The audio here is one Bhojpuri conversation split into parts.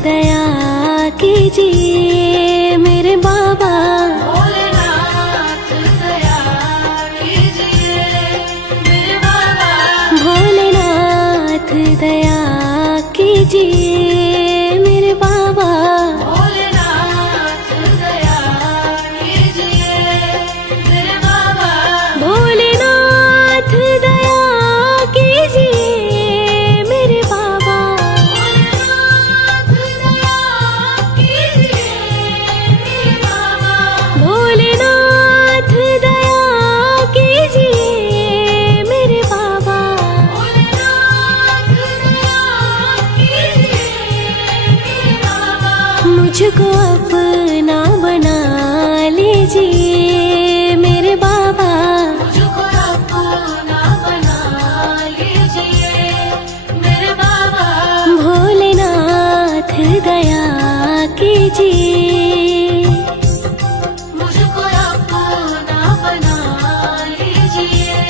दया कीजिए मेरे बाबा। भोलेनाथ दया कीजिए मेरे बाबा। भोलेनाथ दया कीजिए मेरे बाबा। भोलेनाथ दया कीजिए मेरे बाबा। भोलेनाथ दया कीजिए मेरे बाबा। भोलेनाथ दया कीजिए मेरे बाबा। भोलेनाथ दया कीजिए मेरे बाबा। भोलेनाथ दया कीजिए मेरे बाबा। मुझको अपना बना लीजिए मेरे बाबा। मुझको अपना बना लीजिए मेरे बाबा। भोलेनाथ दया कीजिए। मुझको अपना बना लीजिए।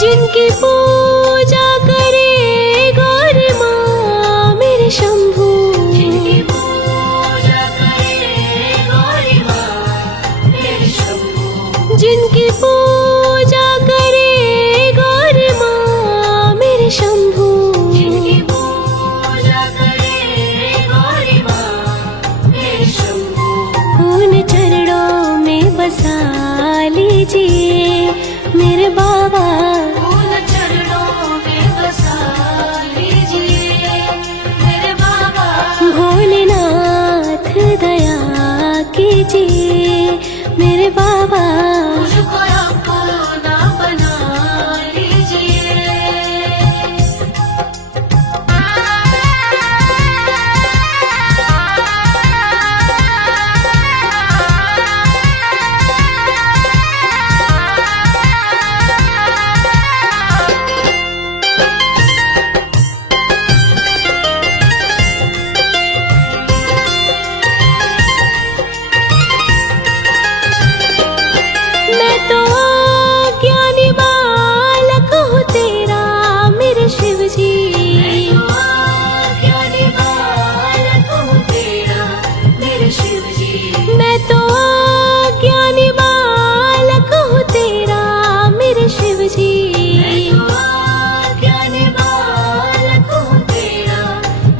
जिनकी पूजा करे गौरी माँ मेरे शंभू। जिनकी पूजा करे गौरी माँ मेरे शंभू। जिनकी पूजा करे गौरी माँ मेरे शंभू। जिनकी पूजा करे गौरी माँ मेरे शंभू। उन चरणों में बसा लीजिए मेरे बाबा। उन चरणों में बसा लीजिए मेरे बाबा। भोलेनाथ दया कीजिए मेरे बाबा। मुझको अपना बना लीजिए। मैं तो ज्ञानी बालक हूँ तेरा मेरे शिव जी। ज्ञानी बालक हूँ तेरा मेरे शिव जी। मैं तो ज्ञानी बालक हूँ तेरा मेरे शिव जी। ज्ञानी बालक हूँ तेरा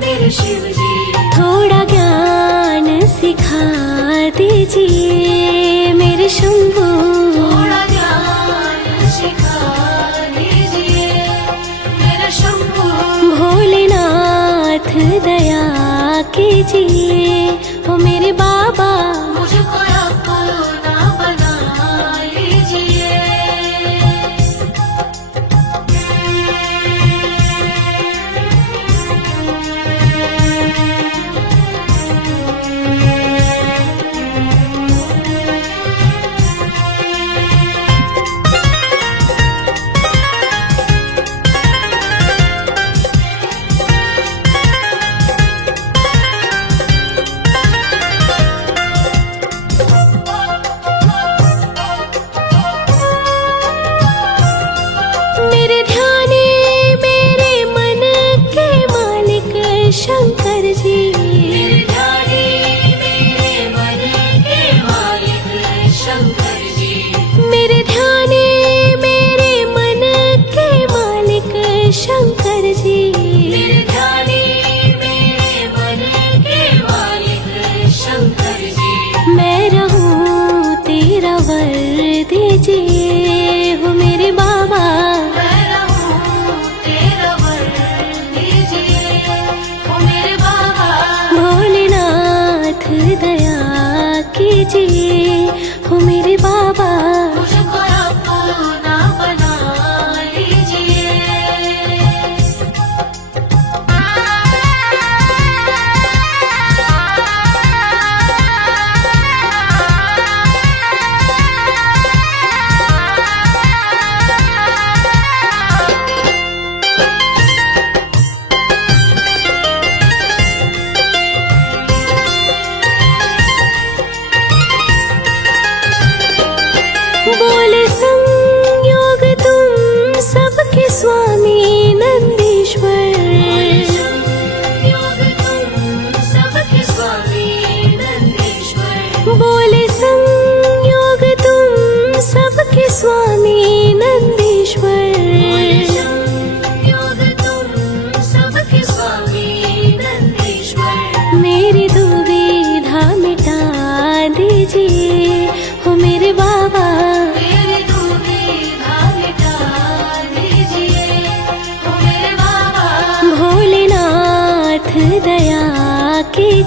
मेरे शिव जी। थोड़ा ज्ञान सिखा दीजिए मेरे शंभू। थोड़ा ज्ञान सिखा दीजिए मेरे शंभू। भोलेनाथ दया कीजिए ओ मेरे बाबा। मुझको अपना बना लीजिए।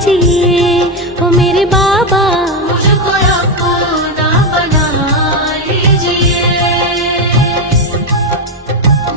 लीजिए ओ मेरे बाबा। मुझको अपना बना लीजिए।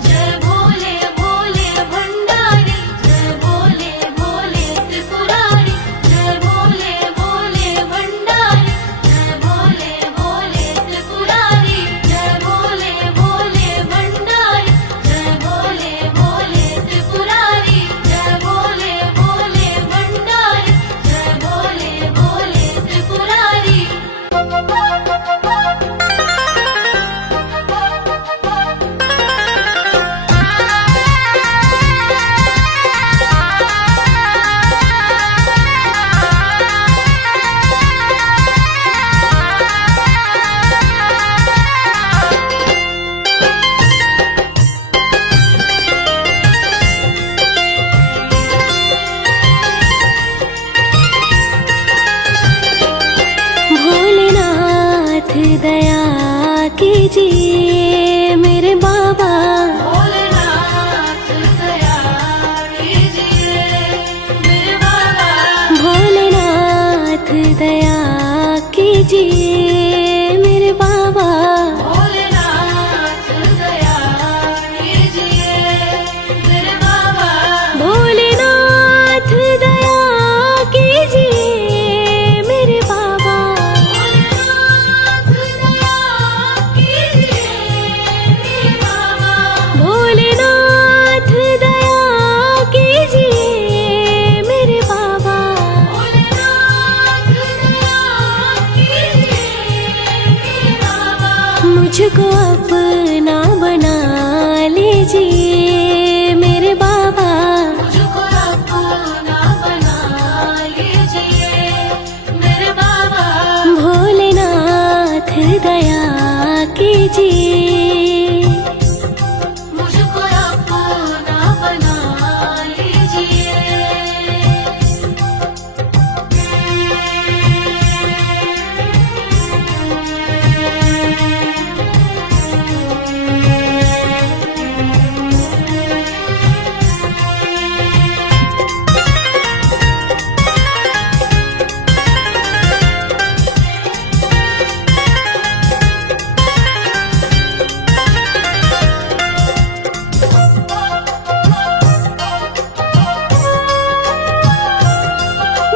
जय भोले भोले भंडारी, जय भोले भोले त्रिपुरारी, जय भोले भोले भंडारी, जय भोले भोले त्रिपुरारी, जय भोले भोले भंडारी, जय भोले भोले त्रिपुरारी, जय भोले भोले भंडारी, जय भोले भोले त्रिपुरारी। भोलेनाथ दया कीजिए मेरे बाबा। भोलेनाथ दया कीजिए मेरे बाबा। भोलेनाथ दया कीजिए मेरे बाबा। भोलेनाथ दया कीजिए मेरे बाबा। भोलेनाथ दया कीजिए मेरे बाबा। भोलेनाथ दया कीजिए मेरे बाबा। भोलेनाथ दया कीजिए मेरे बाबा। भोलेनाथ दया कीजिए मेरे बाबा। मुझको अपना बना लीजिए मेरे बाबा। मुझको अपना बना लीजिए मेरे बाबा। भोलेनाथ दया कीजिए। मुझको अपना बना लीजिए।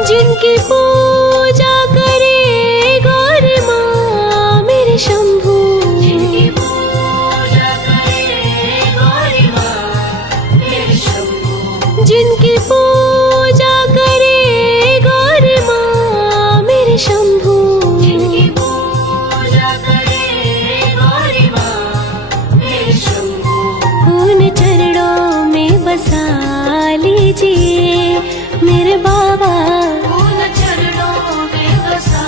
जिनकी पूजा करे गौरी माँ मेरे शंभू। जिनकी पूजा करे गौरी माँ मेरे शंभू। जिनकी पूजा करे गौरी माँ मेरे शंभू। जिनकी पूजा करे गौरी माँ मेरे शंभू। उन चरणों में बसा लीजिए मेरे बाबा। उन चरणों में बसा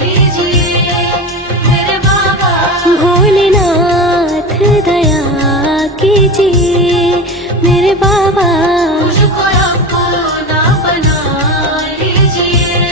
लीजिए मेरे बाबा। भोलेनाथ दया कीजिए मेरे बाबा। मुझको अपना बना लीजिए।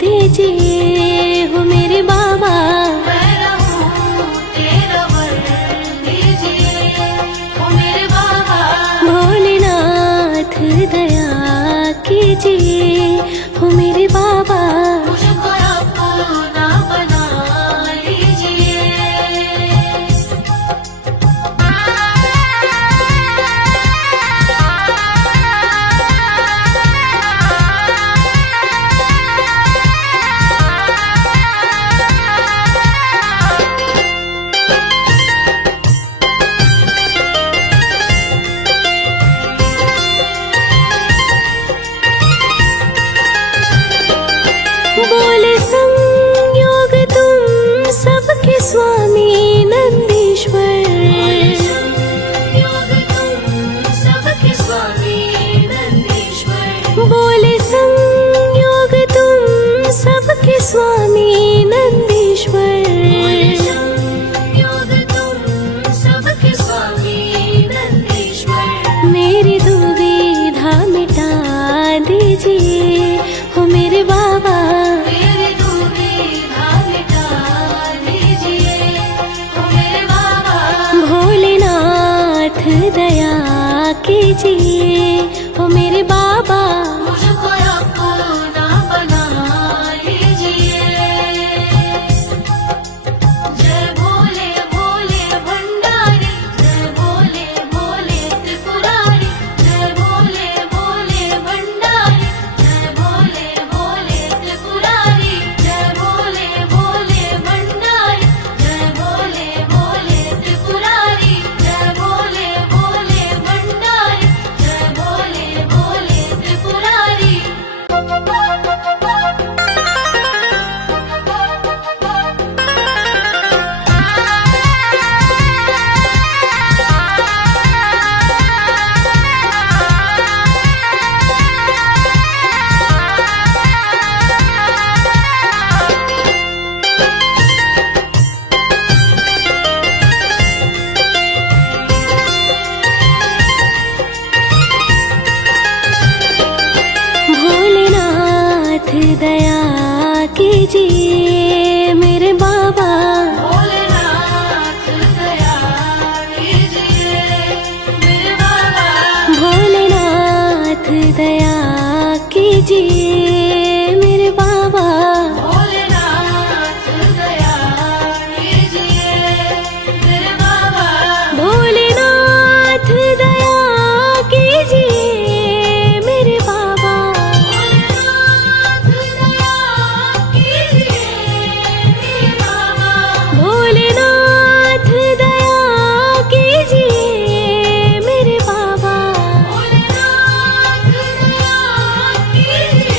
दीजिए हो मेरे बाबा। मैं रहूं तेरा वर दीजिए ओ मेरे बाबा। भोलेनाथ दया कीजिए हो मेरे बाबा। मुझको अपना बना लीजिए। बोले संयोग तुम सबके स्वामी नंदीश्वर। योग तुम सबके स्वामी नंदीश्वर। बोले संयोग तुम सबके स्वामी नंदीश्वर। योग तुम सबके स्वामी नंदीश्वर। मेरी दुविधा मिटा दीजिए हो मेरे बाबा। मेरी दुविधा मिटा दीजिए ओ मेरे बाबा। भोलेनाथ दया कीजिए हो मेरे बाबा। मुझको अपना बना लीजिए। जय भोले भोले भंडारी, जय भोले भोले त्रिपुरारी। जय भोले भोले भंडारी, जय भोले भोले त्रिपुरारी। जय भोले भोले भंडारी, जय भोले भोले त्रिपुरारी। जय भोले भोले भंडारी, जय भोले भोले त्रिपुरारी। भोलेनाथ दया कीजिए मेरे बाबा। भोलेनाथ दया कीजिए मेरे बाबा। भोलेनाथ दया कीजिए मेरे बाबा। भोलेनाथ दया कीजिए मेरे बाबा। भोलेनाथ दया कीजिए मेरे बाबा। भोलेनाथ दया कीजिए मेरे बाबा। भोलेनाथ दया कीजिए मेरे बाबा। भोलेनाथ दया कीजिए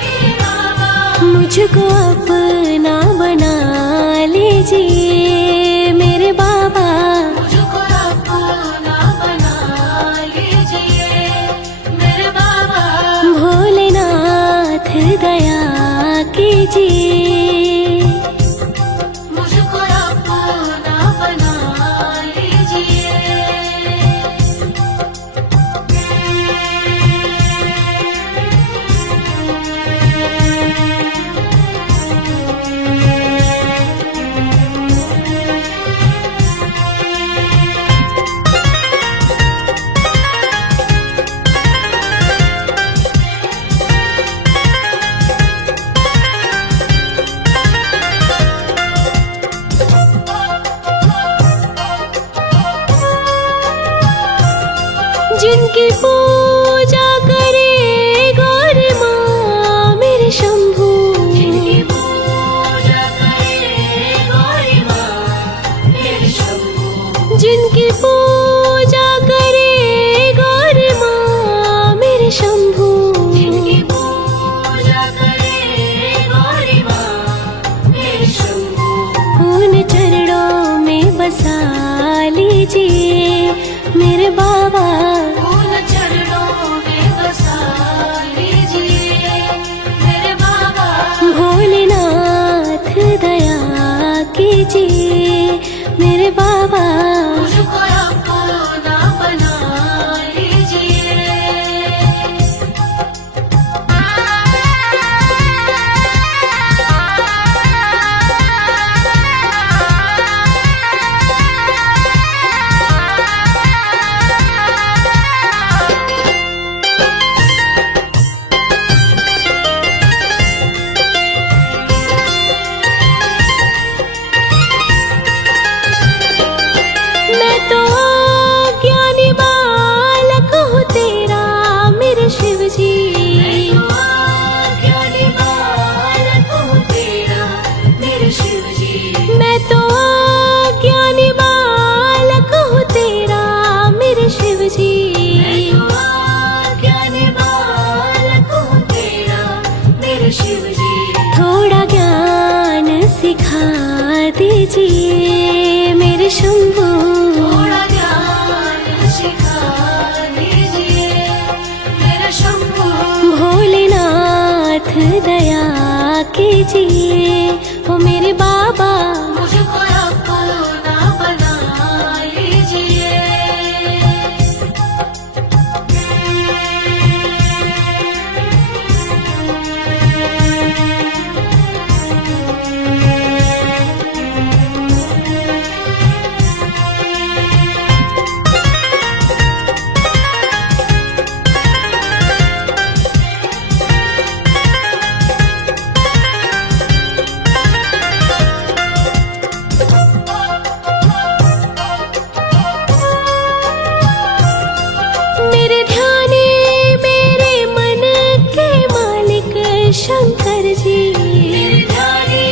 मेरे बाबा। मुझको अपना बना लीजिए मेरे बाबा। मुझको अपना बना लीजिए मेरे बाबा। भोलेनाथ दया कीजिए। मुझको अपना बना लीजिए। जिनकी पूजा करे गौर माँ मेरे शंभू। जिनकी पूजा करे गौरी माँ मेरे शंभू। जिनकी पूजा करे गौर माँ मेरे शंभू। जिनकी पूजा करे गौरी माँ मेरे शंभू। उन चरणों में बसा लीजिए मेरे बाबा। उन चरणों में बसा लीजिए मेरे बाबा। भोलेनाथ दया कीजिए मेरे बाबा। मुझको अपना बना लीजिए। दीजिए मेरे शंभू। थोड़ा ज्ञान सिखा दीजिए मेरे शंभू। भोलेनाथ दया कीजिए ओ मेरे बाबा। मुझको अपना बना लीजिए। मेरे ध्याने मेरे मन के मालिक शंकर जी। मेरे ध्याने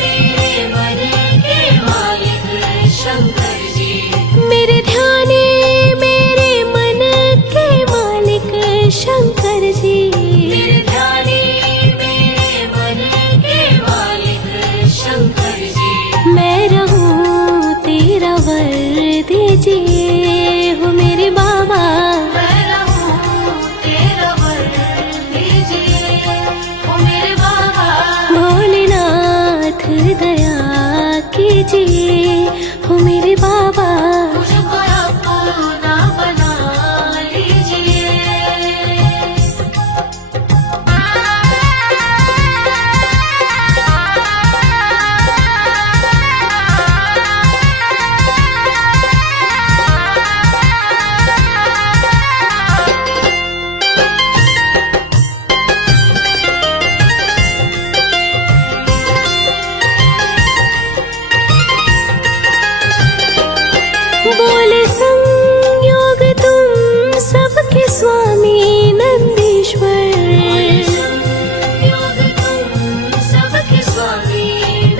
मेरे मन के मालिक शंकर जी। मेरे ध्याने मेरे मन के मालिक शंकर जी। मेरे ध्याने मेरे मन के मालिक शंकर जी। मैं रहूं तेरा वर दीजिए हो मेरे बाबा। मैं रहूं तेरा वर दीजिए ओ मेरे बाबा। भोलेनाथ दया कीजिए हो मेरे बाबा। मुझको अपना बना लीजिए। बोले संयोग तुम सबके स्वामी नंदीश्वर। योग तुम सबके स्वामी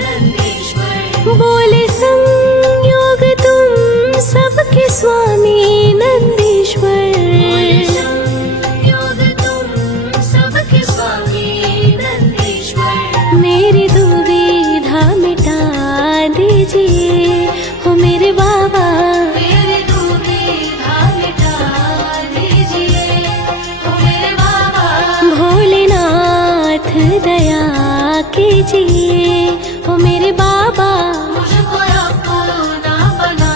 नंदीश्वर। बोले संयोग तुम सबके स्वामी नंदीश्वर। योग तुम सबके स्वामी नंदीश्वर। मेरी दुविधा मिटा दीजिए हो मेरे बाबा। मेरे दुविधा मिटा दीजिए ओ मेरे बाबा। भोलेनाथ दया कीजिए हो मेरे बाबा। मुझको अपना बना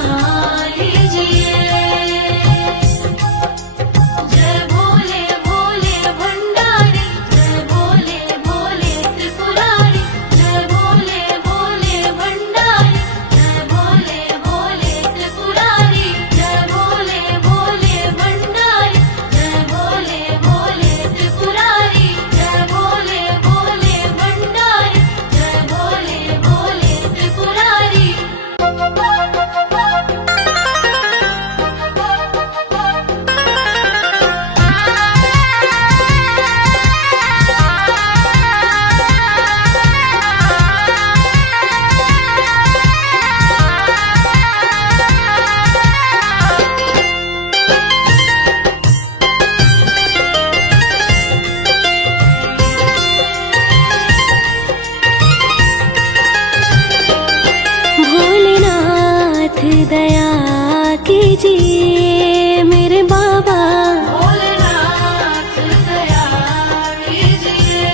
लीजिए। जय भोले भोले भंडारी। जय भोले भोले त्रिपुरारी। जय भोले भोले भंडारी। जय भोले भोले त्रिपुरारी। जय भोले भोले भंडारी। जय भोले भोले त्रिपुरारी। जय भोले भोले भंडारी। जय भोले भोले त्रिपुरारी। भोलेनाथ दया कीजिए मेरे बाबा। भोलेनाथ दया कीजिए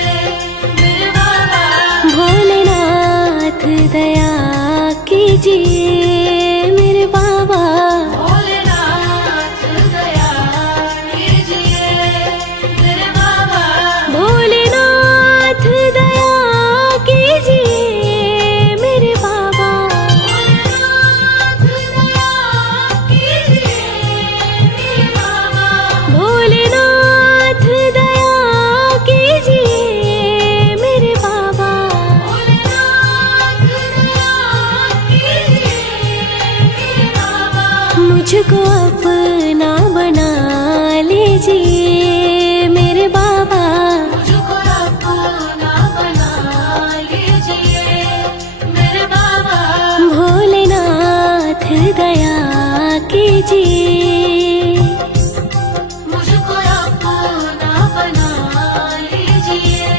मेरे बाबा। भोलेनाथ दया कीजिए मेरे बाबा। भोलेनाथ दया कीजिए मेरे बाबा। भोलेनाथ दया कीजिए मेरे बाबा। भोलेनाथ दया कीजिए मेरे बाबा। भोलेनाथ दया कीजिए मेरे बाबा। भोलेनाथ दया कीजिए मेरे बाबा। मुझको अपना बना लीजिए मेरे बाबा। मुझको अपना बना लीजिए मेरे बाबा। भोलेनाथ दया कीजिए। मुझको अपना बना लीजिए।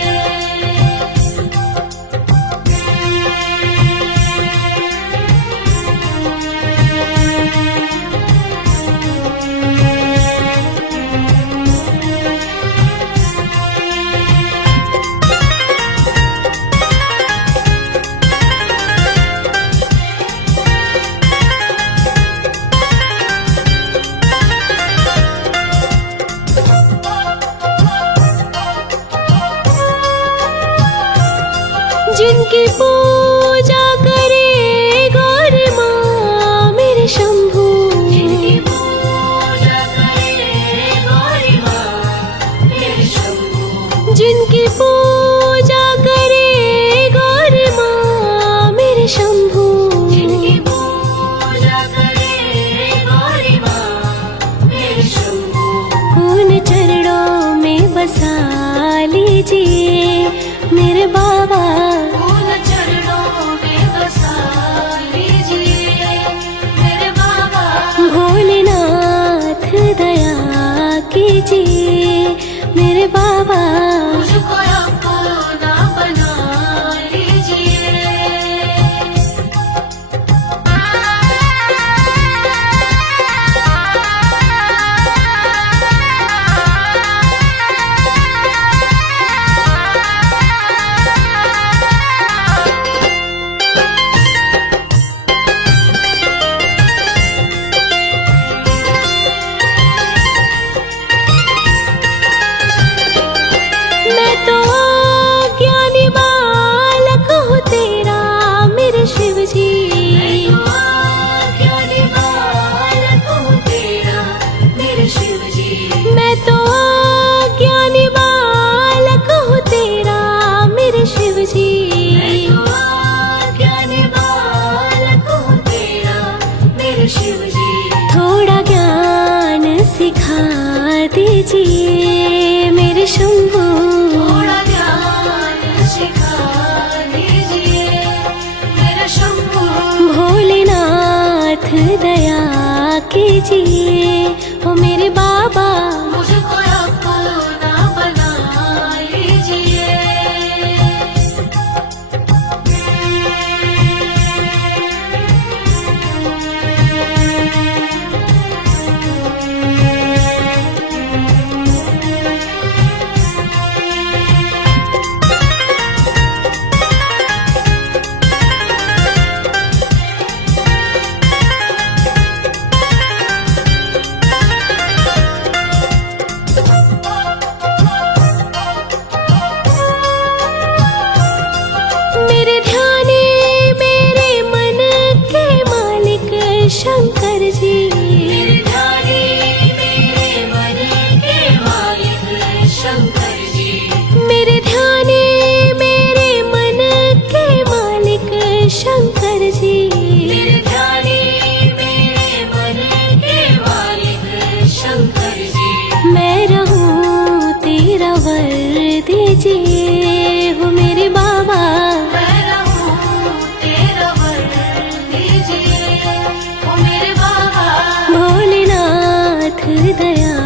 जिनकी पूजा करे गौरी माँ मेरे शंभू, जिनकी पूजा करे गौरी माँ मेरे शंभू, जिनकी पूजा करे गौरी माँ मेरे शंभू, जिनकी पूजा करे गौरी माँ मेरे शंभू, उन चरणों में बसा लीजिए मेरे बाबा, उन चरणों में बसा लीजिए मेरे बाबा, भोलेनाथ दया कीजिए मेरे बाबा, मुझको अपना बना लीजिए। मैं तो ज्ञानी बालक हूँ तेरा मेरे शिव जी, ज्ञानी बालक हूँ तेरा मेरे शिव जी, मैं तो ज्ञानी बालक हूँ तेरा मेरे शिव जी, ज्ञानी बालक हूँ तेरा मेरे शिव जी, थोड़ा ज्ञान सिखा दीजिए मेरे शंभू, थोड़ा ज्ञान सिखा दीजिए मेरे शंभू, भोलेनाथ दया कीजिए ओ मेरे बाबा, मुझको अपना बना लीजिए। मेरे ध्याने मेरे मन के मालिक शंकर जी, मेरे ध्याने मेरे मन के मालिक शंकर जी, मेरे ध्याने मेरे मन के मालिक शंकर जी, मेरे ध्याने मेरे मन के मालिक शंकर जी, मैं रहूं तेरा वर दीजिए हो मेरे बाबा, मैं रहूं तेरा वर दीजिए ओ मेरे बाबा, भोलेनाथ दया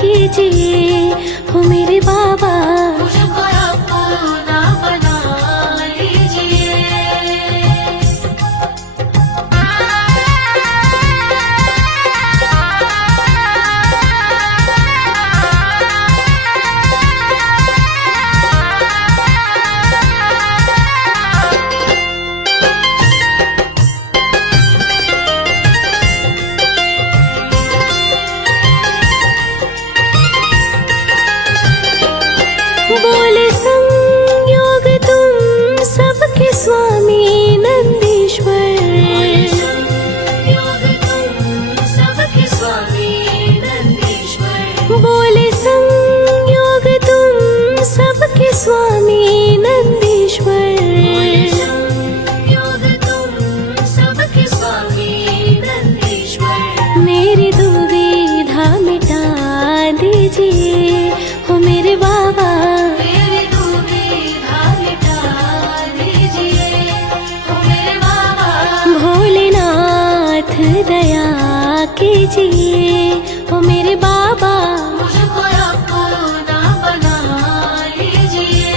कीजिए हो मेरे बाबा, मुझको अपना बना लीजिए। बोले संयोग तुम सबके स्वामी नंदीश्वर, योग तुम सबके स्वामी नंदीश्वर, बोले संयोग तुम सबके स्वामी नंदीश्वर, योग तुम सबके स्वामी नंदीश्वर, मेरी दुविधा मिटा दीजिए हो मेरे बाबा, मेरी दुविधा मिटा दीजिए ओ मेरे बाबा, भोलेनाथ दया कीजिए हो मेरे बाबा, मुझको अपना बना लीजिए।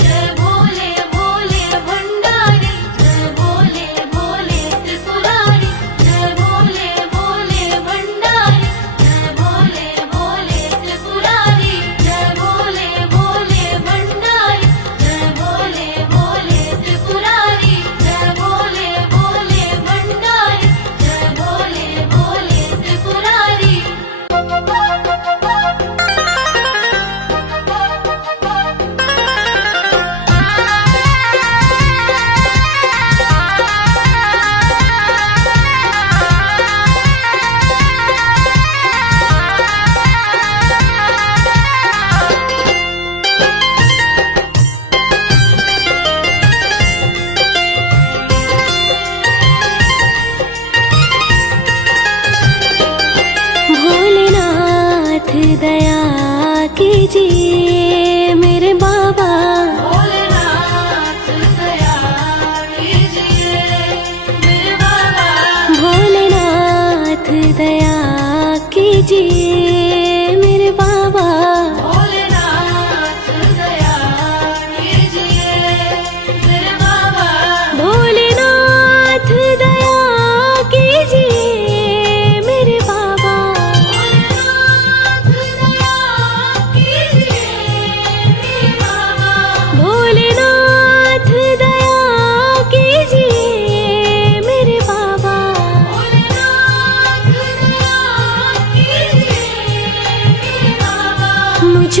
जय भोले भोले भंडारी, जय भोले भोले त्रिपुरारी, जय भोले भोले भंडारी, जय भोले भोले त्रिपुरारी, जय भोले भोले भंडारी, जय भोले भोले त्रिपुरारी, जय भोले भोले भंडारी, जय भोले भोले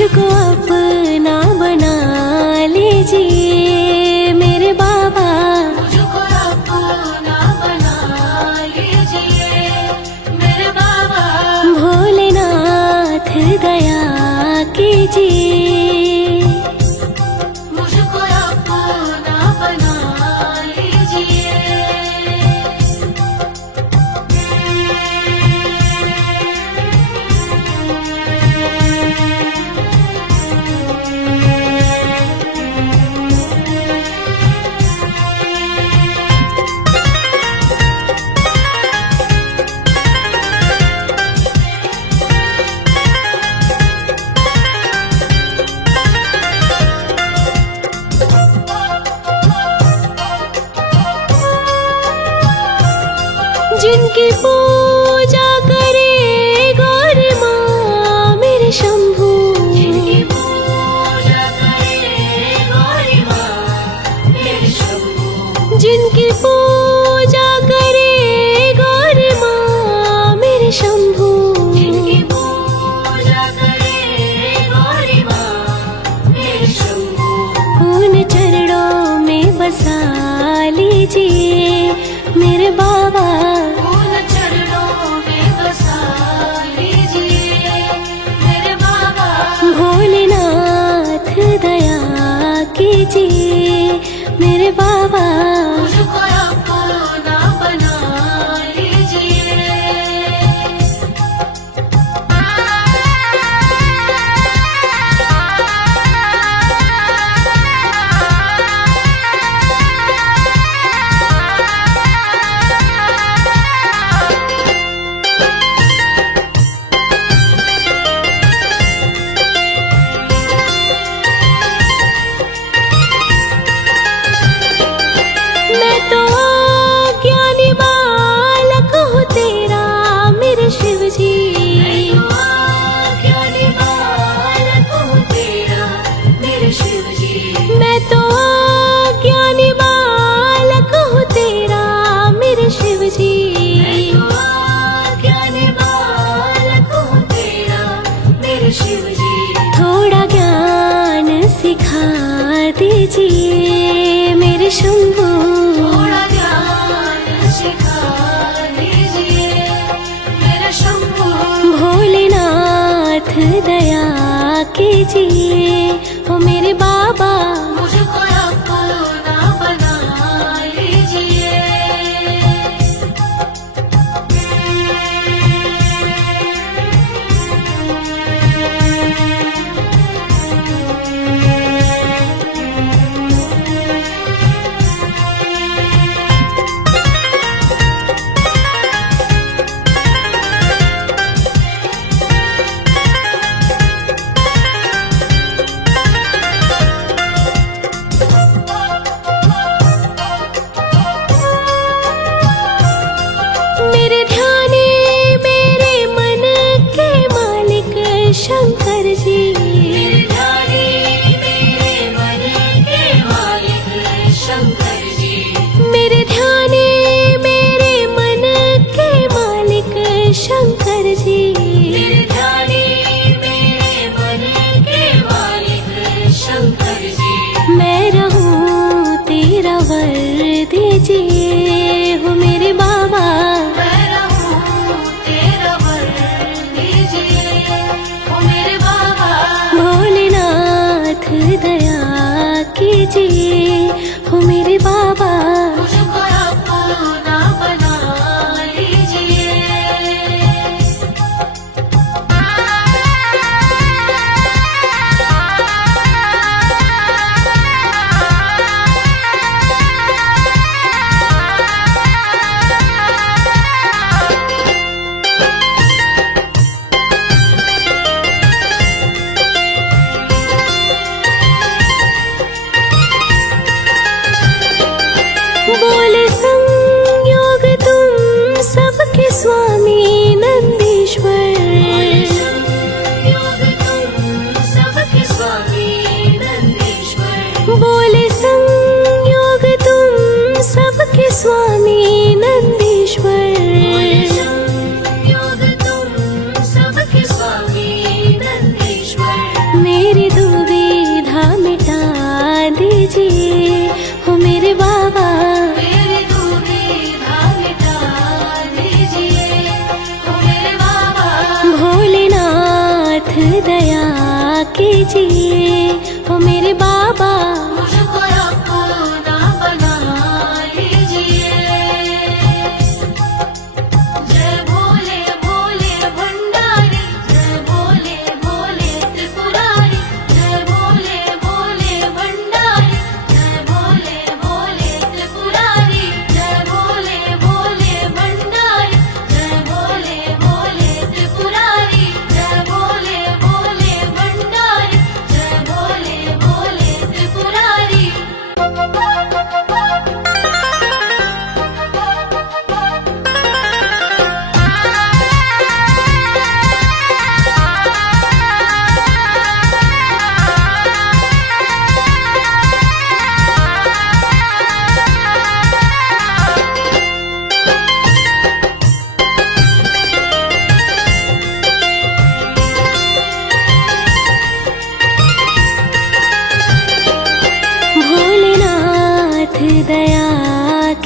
मुझको अपना बना लीजिए मेरे बाबा, मुझको अपना बना लीजिए मेरे बाबा। भोलेनाथ दया कीजिए, मुझको अपना बना लीजिए। जिनकी पूजा करे गौरी माँ मेरे शंभू, जिनकी पूजा करे गौरी माँ मेरे शंभू, जिनकी पूजा करे गौरी माँ मेरे शंभू, जिनकी पूजा करे गौरी माँ मेरे शंभू। उन चरणों में बसा लीजिए मेरे बाबा, उन चरणों में बसा लीजिए मेरे बाबा। भोलेनाथ दया कीजिए मेरे बाबा, मुझको अपना बना लीजिए। मैं तो ज्ञानी बालक हूँ तेरा मेरे शिव जी, ज्ञानी बालक हूँ तेरा मेरे शिव जी। मैं तो ज्ञानी बालक हूँ तेरा मेरे शिव जी। ज्ञानी बालक हूँ तेरा मेरे शिव जी। थोड़ा ज्ञान सिखा दीजिए मेरे शंभू, थोड़ा ज्ञान सिखा दीजिए मेरे शंभू। भोलेनाथ दया कीजिए ओ मेरे बाबा, मुझको अपना बना लीजिए। मेरे ध्याने मेरे मन के मालिक शंकर जी, मेरे ध्याने मेरे मन के मालिक शंकर जी। मेरे ध्याने मेरे मन के मालिक शंकर जी। मेरे ध्याने मेरे मन के मालिक शंकर जी। मैं रहूं तेरा वर दीजिए हो मेरे बाबा, मैं रहूं तेरा वर दीजिए ओ मेरे बाबा। भोलेनाथ दया कीजिए हो मेरे बाबा, मुझको अपना बना लीजिए। बोले संयोग तुम सबके स्वामी नंदीश्वर, योग तुम सबके स्वामी नंदीश्वर। बोले संयोग तुम सबके स्वामी नंदीश्वर। योग तुम सबके स्वामी नंदीश्वर।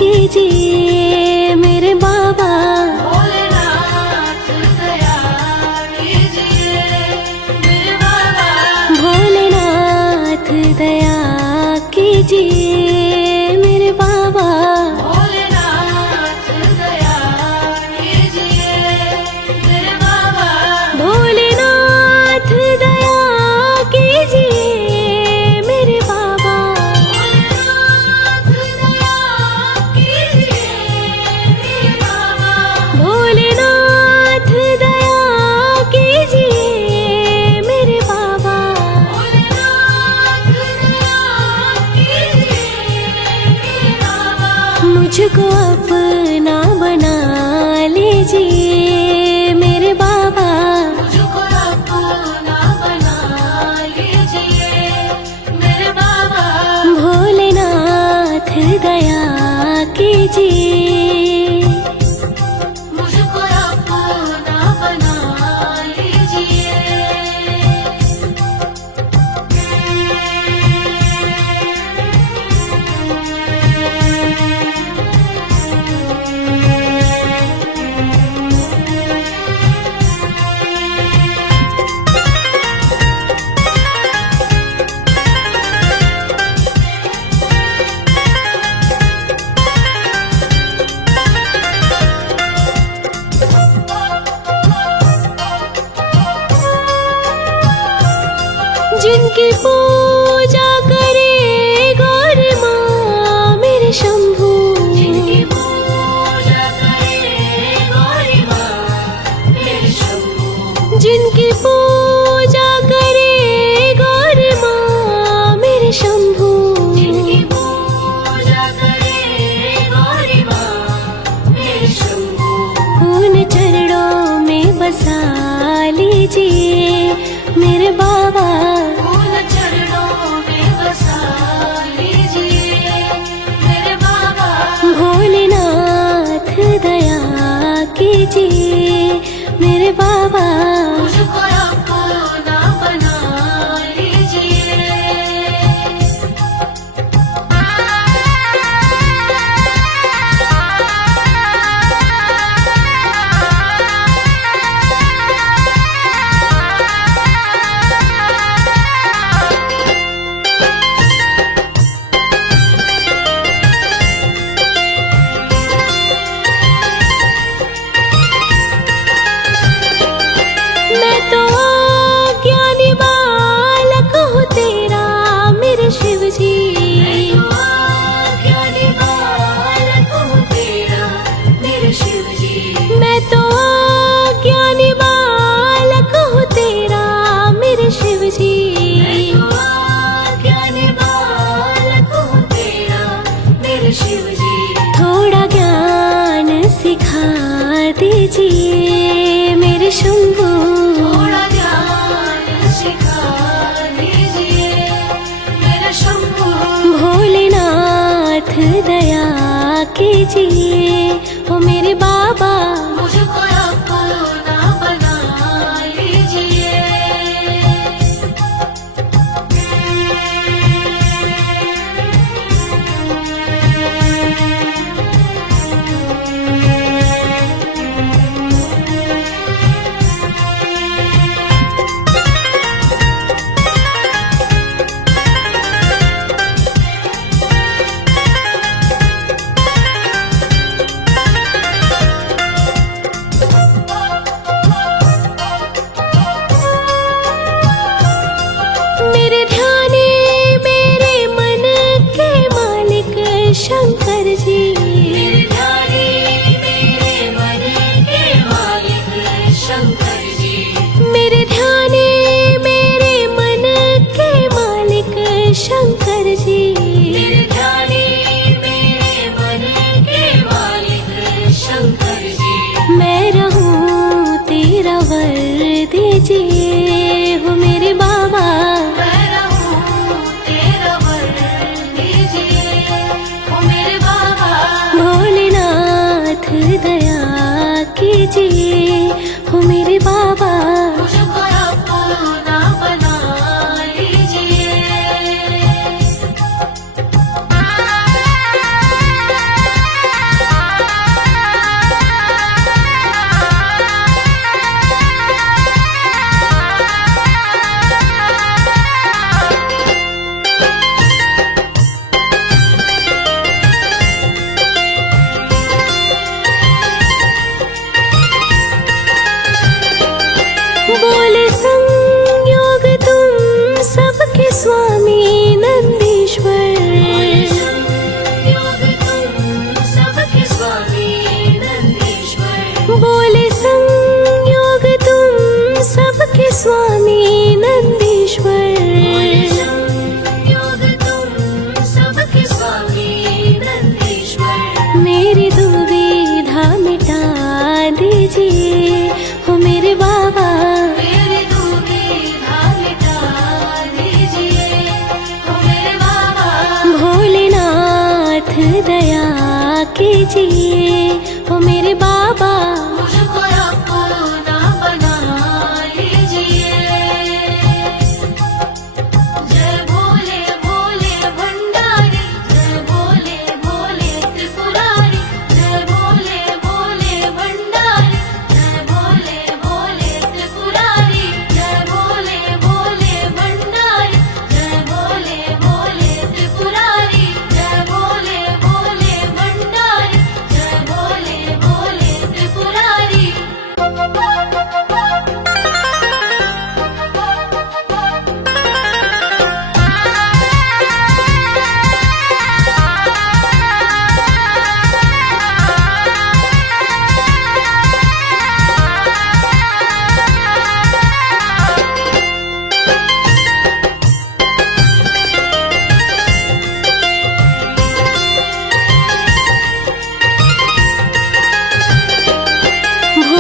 कीजिए मेरे बाबा। भोलेनाथ दया कीजिए मेरे बाबा। भोलेनाथ दया कीजिए मेरे बाबा। भोलेनाथ दया कीजिए मेरे बाबा। भोलेनाथ दया कीजिए मेरे बाबा। भोलेनाथ दया कीजिए मेरे बाबा। भोलेनाथ दया कीजिए मेरे बाबा। मुझको अपना बना लीजिए मेरे बाबा। मुझको अपना बना लीजिए मेरे बाबा। भोलेनाथ दया कीजिए। मुझको अपना बना लीजिए। जिनकी पूजा करे गौरी माँ मेरे शंभू। जिनकी पूजा करे गौरी माँ मेरे शंभू। जिनकी पूजा करे गौरी माँ मेरे शंभू। जिनकी पूजा करे गौरी माँ मेरे शंभू। उन चरणों में बसा लीजिए मेरे बाबा। फूल चरणों में बसा लीजिए मेरे बाबा। भोलेनाथ दया कीजिए मेरे बाबा। मुझको अपना बना लीजिए। मैं तो ज्ञानी बालक हूँ तेरा मेरे शिव जी। ज्ञानी बालक हूँ तेरा मेरे शिव जी। मैं तो ज्ञानी बालक हूँ तेरा मेरे शिव जी। ज्ञानी बालक हूँ तेरा मेरे शिव जी। थोड़ा ज्ञान सिखा दीजिए मेरे शंभू। थोड़ा ज्ञान सिखा दीजिए मेरे शंभू। भोलेनाथ दया कीजिए ओ मेरे बाबा। मुझको अपना बना लीजिए। मेरे ध्याने मेरे मन के मालिक शंकर जी। मेरे ध्याने मेरे मन के मालिक शंकर जी। मेरे ध्याने मेरे मन के मालिक शंकर जी। मेरे ध्याने मेरे मन के मालिक शंकर जी। मैं रहूं तेरा वर दीजिए हो मेरे बाबा। मैं रहूं तेरा वर दीजिए ओ मेरे बाबा। भोलेनाथ दया कीजिए हो मेरे बाबा। मुझको अपना बना लीजिए। दया कीजिए ओ मेरे बाबा। मुझको अपना बना लीजिए। जय भोले भोले भंडारी, जय भोले भोले त्रिपुरारी, जय भोले भोले भंडारी, जय भोले भोले त्रिपुरारी, जय भोले भोले भंडारी, जय भोले भोले त्रिपुरारी, जय भोले भोले भंडारी, जय भोले भोले त्रिपुरारी।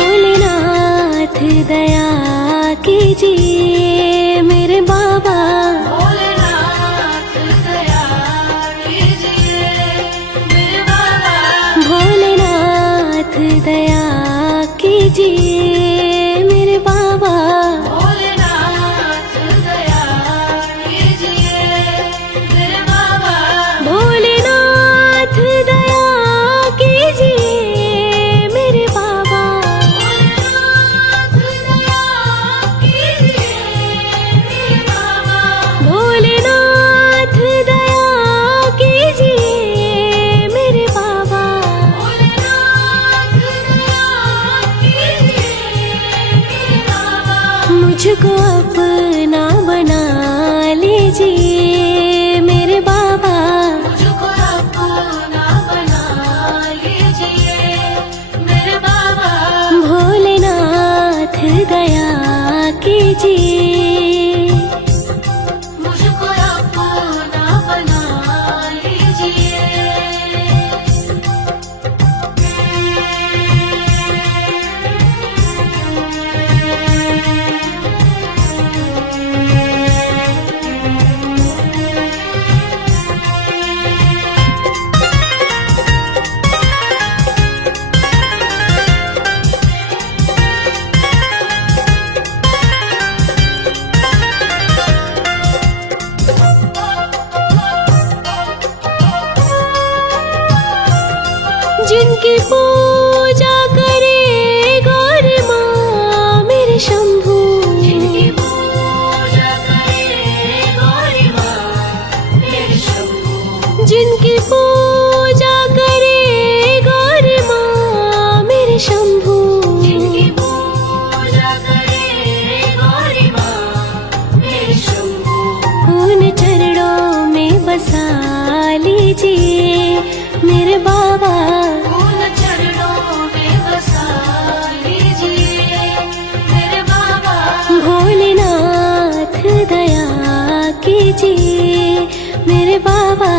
भोलेनाथ दया कीजिए मेरे बाबा। भोलेनाथ दया कीजिए मेरे बाबा। भोलेनाथ दया कीजिए मेरे बाबा। भोलेनाथ दया कीजिए मेरे बाबा। भोलेनाथ दया कीजिए मेरे बाबा। भोलेनाथ दया कीजिए मेरे बाबा। भोलेनाथ दया कीजिए मेरे बाबा। भोलेनाथ दया कीजिए मेरे बाबा। मुझको अपना बना लीजिए मेरे बाबा। मुझको अपना बना लीजिए मेरे बाबा। भोलेनाथ दया कीजिए। मुझको अपना बना लीजिए। जिनकी पूजा करे गौर माँ मेरे शंभू। जिनकी पूजा करे गौरी माँ मेरे शंभू। जिनकी पूजा करे गौर माँ मेरे शंभू। जिनकी पूजा करे गौरी माँ मेरे शंभू। उन चरणों में बसा लीजिए मेरे बाबा। उन चरणों में बसा लीजिए मेरे बाबा। भोलेनाथ दया कीजिए मेरे बाबा।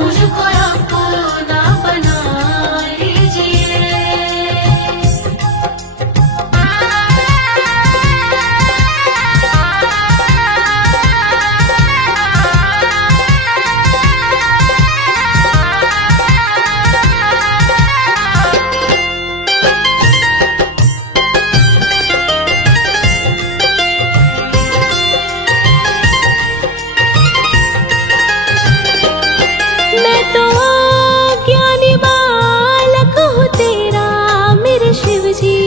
मुझको अपना बना लीजिए। मैं तो अज्ञानी बालक हूँ तेरा मेरे शिव जी।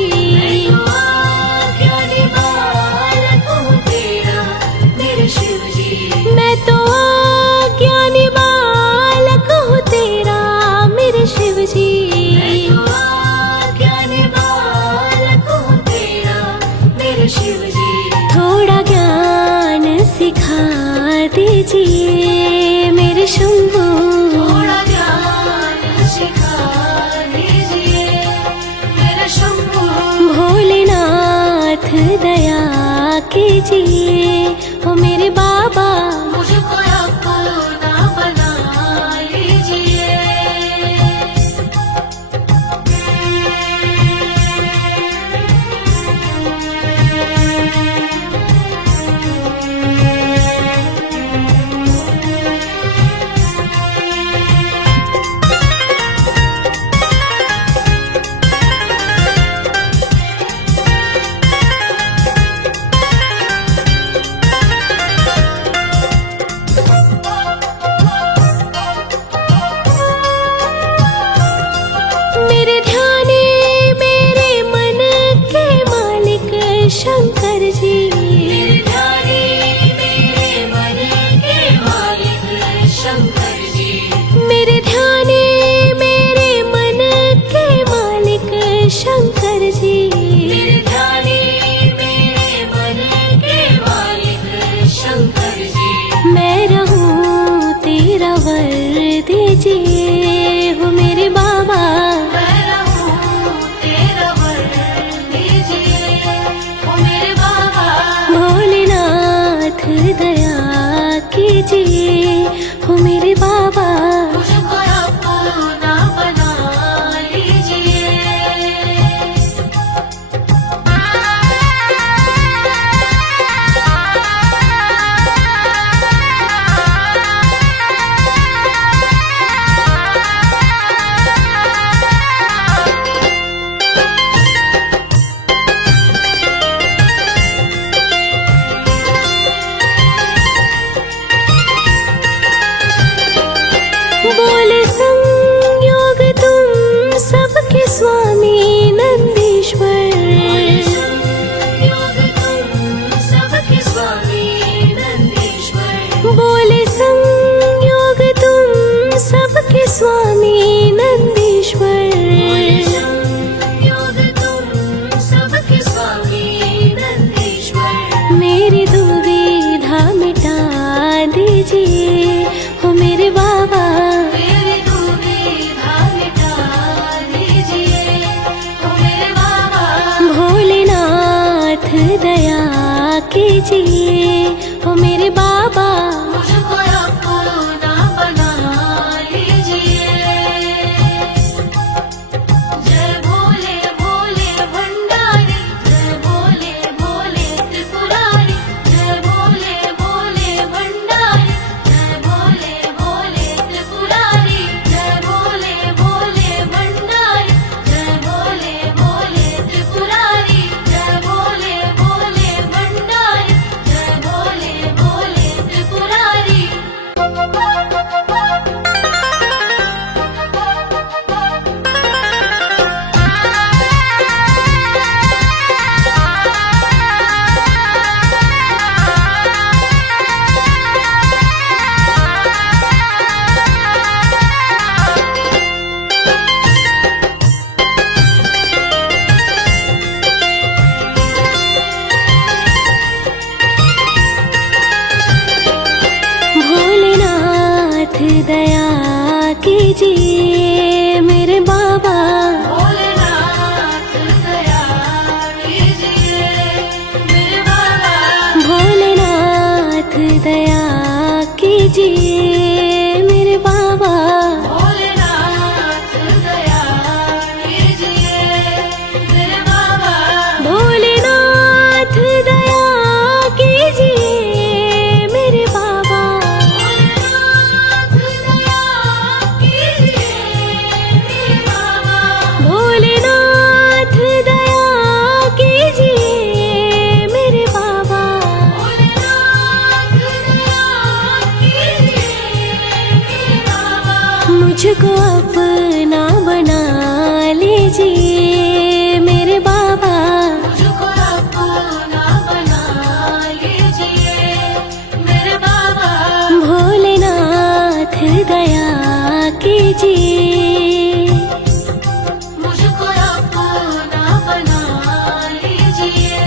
ज्ञानी बालक हूँ तेरा मेरे शिव जी। मैं तो अज्ञानी बालक हूँ तेरा मेरे शिव जी। ज्ञानी बालक हूँ तेरा मेरे शिव जी। थोड़ा ज्ञान सिखा दीजिए मेरे शंभू। थोड़ा ज्ञान सिखा दीजिए मेरे शंभू। भोलेनाथ दया कीजिए ओ मेरे बाबा। मुझको अपना बना लीजिए। नंदीश्वर। संयोग तुम सबके स्वामी नंदीश्वर। बोले संयोग तुम सबके स्वामी नंदीश्वर। संयोग तुम सबके स्वामी नंदीश्वर। मेरी दुविधा मिटा दीजिए हो मेरे बाबा। मेरी दुविधा मिटा दीजिए ओ मेरे बाबा। भोलेनाथ दया कीजिए हो मेरे बाबा। मुझको अपना बना लीजिए। जय भोले भोले भंडारी, जय भोले भोले त्रिपुरारी, जय भोले भोले भंडारी, जय भोले भोले त्रिपुरारी, जय भोले भोले भंडारी, जय भोले भोले त्रिपुरारी, जय भोले भोले भंडारी, जय भोले भोले त्रिपुरारी। भोलेनाथ दया कीजिए मेरे बाबा। भोलेनाथ दया कीजिए मेरे बाबा। भोलेनाथ दया कीजिए मेरे बाबा। भोलेनाथ दया कीजिए मेरे बाबा। भोलेनाथ दया कीजिए मेरे बाबा। भोलेनाथ दया कीजिए मेरे बाबा। भोलेनाथ दया कीजिए मेरे बाबा। भोलेनाथ दया कीजिए मेरे बाबा। मुझको अपना बना लीजिए मेरे बाबा। मुझको अपना बना लीजिए मेरे बाबा। भोलेनाथ दया कीजिए। मुझको अपना बना लीजिए।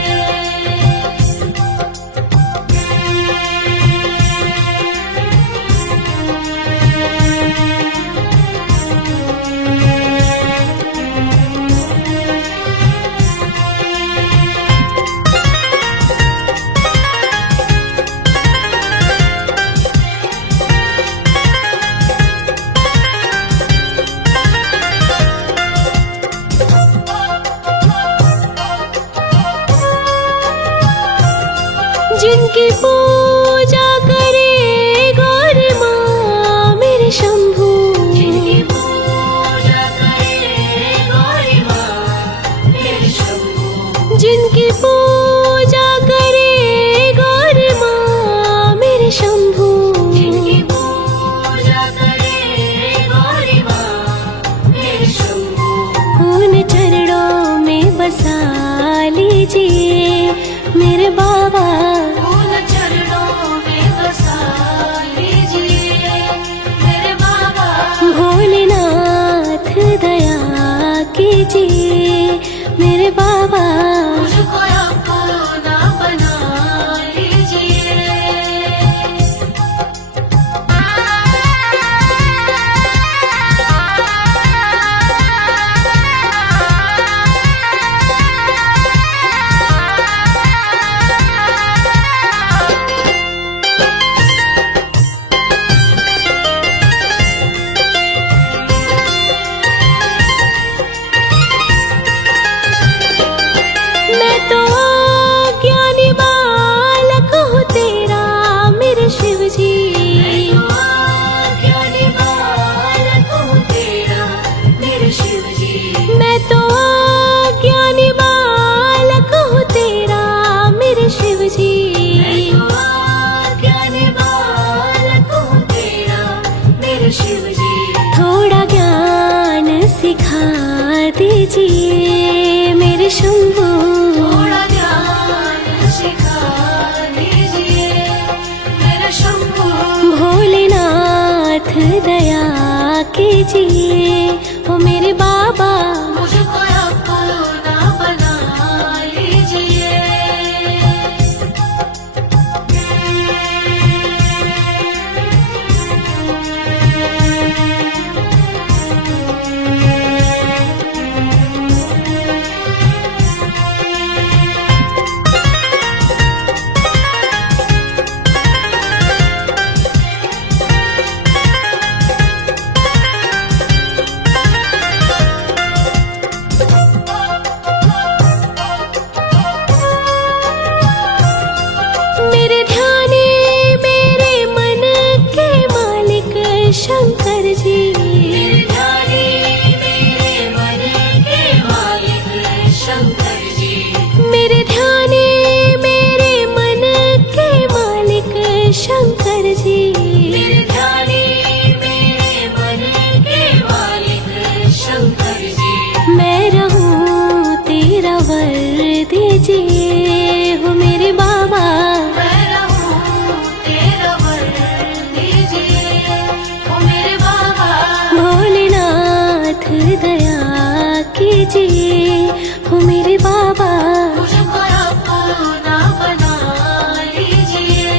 जिनकी पूजा करे गौरी माँ मेरे शंभू। जिनकी पूजा करे गौरी माँ मेरे शंभू। जिनकी पूजा करे गौरी माँ मेरे शंभू। जिनकी पूजा करे गौरी माँ मेरे शंभू। उन चरणों में बसा लीजिए मेरे बाबा। उन चरणों में बसा लीजिए मेरे बाबा। भोलेनाथ दया कीजिए मेरे बाबा। मुझको अपना बना लीजिए। मैं तो अज्ञानी बालक हूँ तेरा मेरे शिव जी। ज्ञानी बालक हूँ तेरा मेरे शिव जी। मैं तो अज्ञानी बालक हूँ तेरा मेरे शिव जी। ज्ञानी बालक हूँ तेरा मेरे शिव जी। थोड़ा ज्ञान सिखा दीजिए मेरे कीजिए ओ मेरे बाबा। मुझको अपना बना लीजिए। मेरे ध्याने मेरे मन के मालिक शंकर जी। मेरे ध्याने मेरे मन के मालिक शंकर जी। मेरे ध्याने मेरे मन के मालिक शंकर जी। मेरे ध्याने मेरे मन के मालिक शंकर जी। मैं रहूं तेरा वर दीजिए हो मेरे बाबा। मैं रहूं तेरा वर दीजिए ओ मेरे बाबा। भोलेनाथ दया कीजिए हो मेरे बाबा। मुझको अपना बना लीजिए।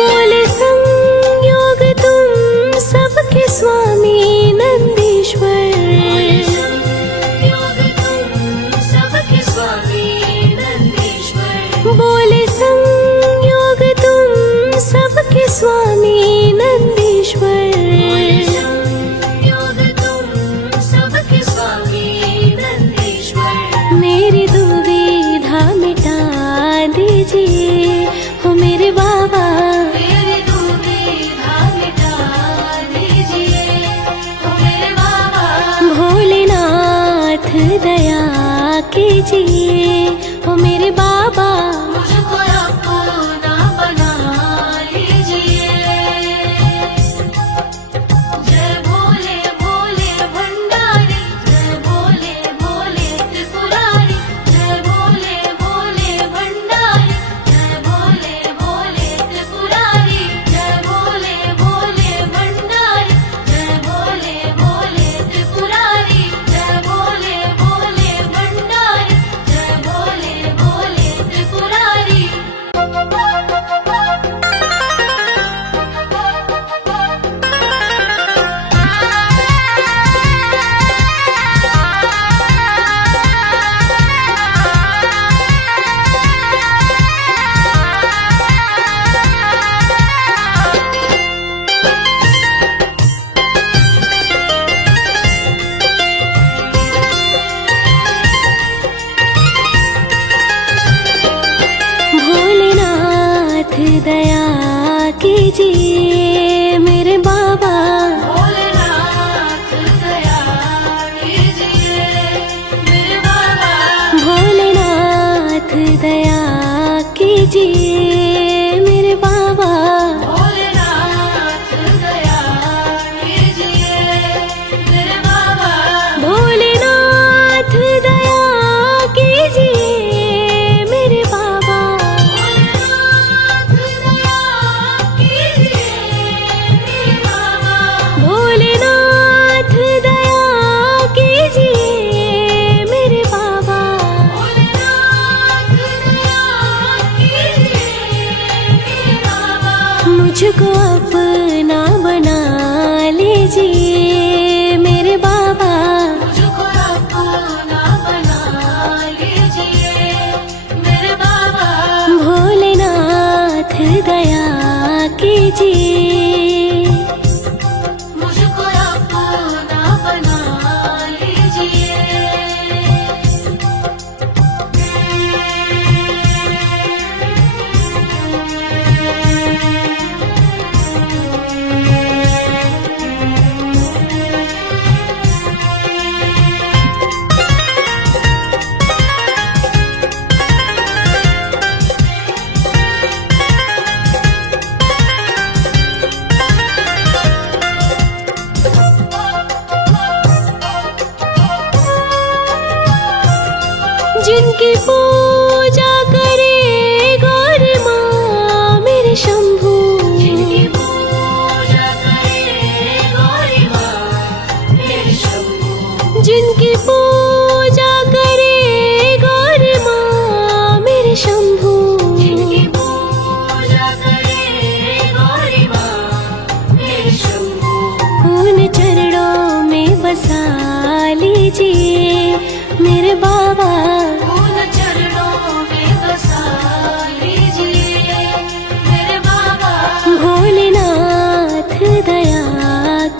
बोले संयोग तुम सबके स्वामी नंदीश्वर। योग तुम सबके स्वामी नंदीश्वर। बोले संयोग तुम सबके स्वामी नंदीश्वर। योग तुम सबके स्वामी नंदीश्वर। मेरी दुविधा मिटा दीजिए हो मेरे बाबा। मेरी दुविधा मिटा दीजिए ओ मेरे बाबा। भोलेनाथ दया कीजिए हो मेरे बाबा। मुझको अपना बना लीजिए। जय भोले भोले भंडारी। जय भोले भोले त्रिपुरारी। जय भोले भोले भंडारी। जय भोले भोले त्रिपुरारी। जय भोले भोले भंडारी। जय भोले भोले त्रिपुरारी। जय भोले भोले भंडारी। जय भोले भोले त्रिपुरारी। भोलेनाथ दया कीजिए मेरे बाबा। भोलेनाथ दया कीजिए मेरे बाबा। भोलेनाथ दया कीजिए मेरे बाबा। भोलेनाथ दया कीजिए मेरे बाबा। भोलेनाथ दया कीजिए मेरे बाबा। भोलेनाथ दया कीजिए मेरे बाबा। भोलेनाथ दया कीजिए मेरे बाबा। भोलेनाथ दया कीजिए मेरे बाबा। मुझको अपना बना लीजिए मेरे बाबा। मुझको अपना बना लीजिए मेरे बाबा। भोलेनाथ दया कीजिए। मुझको अपना बना लीजिए। जिनकी पूजा करे गौरी माँ मेरे शंभू, जिनकी पूजा करे गौरी माँ मेरे शंभू, जिनकी पूजा करे गौरी माँ मेरे शंभू, जिनकी पूजा करे गौरी माँ मेरे शंभू, उन चरणों में बसा लीजिए मेरे बाबा, उन चरणों में बसा लीजिए मेरे बाबा, भोलेनाथ दया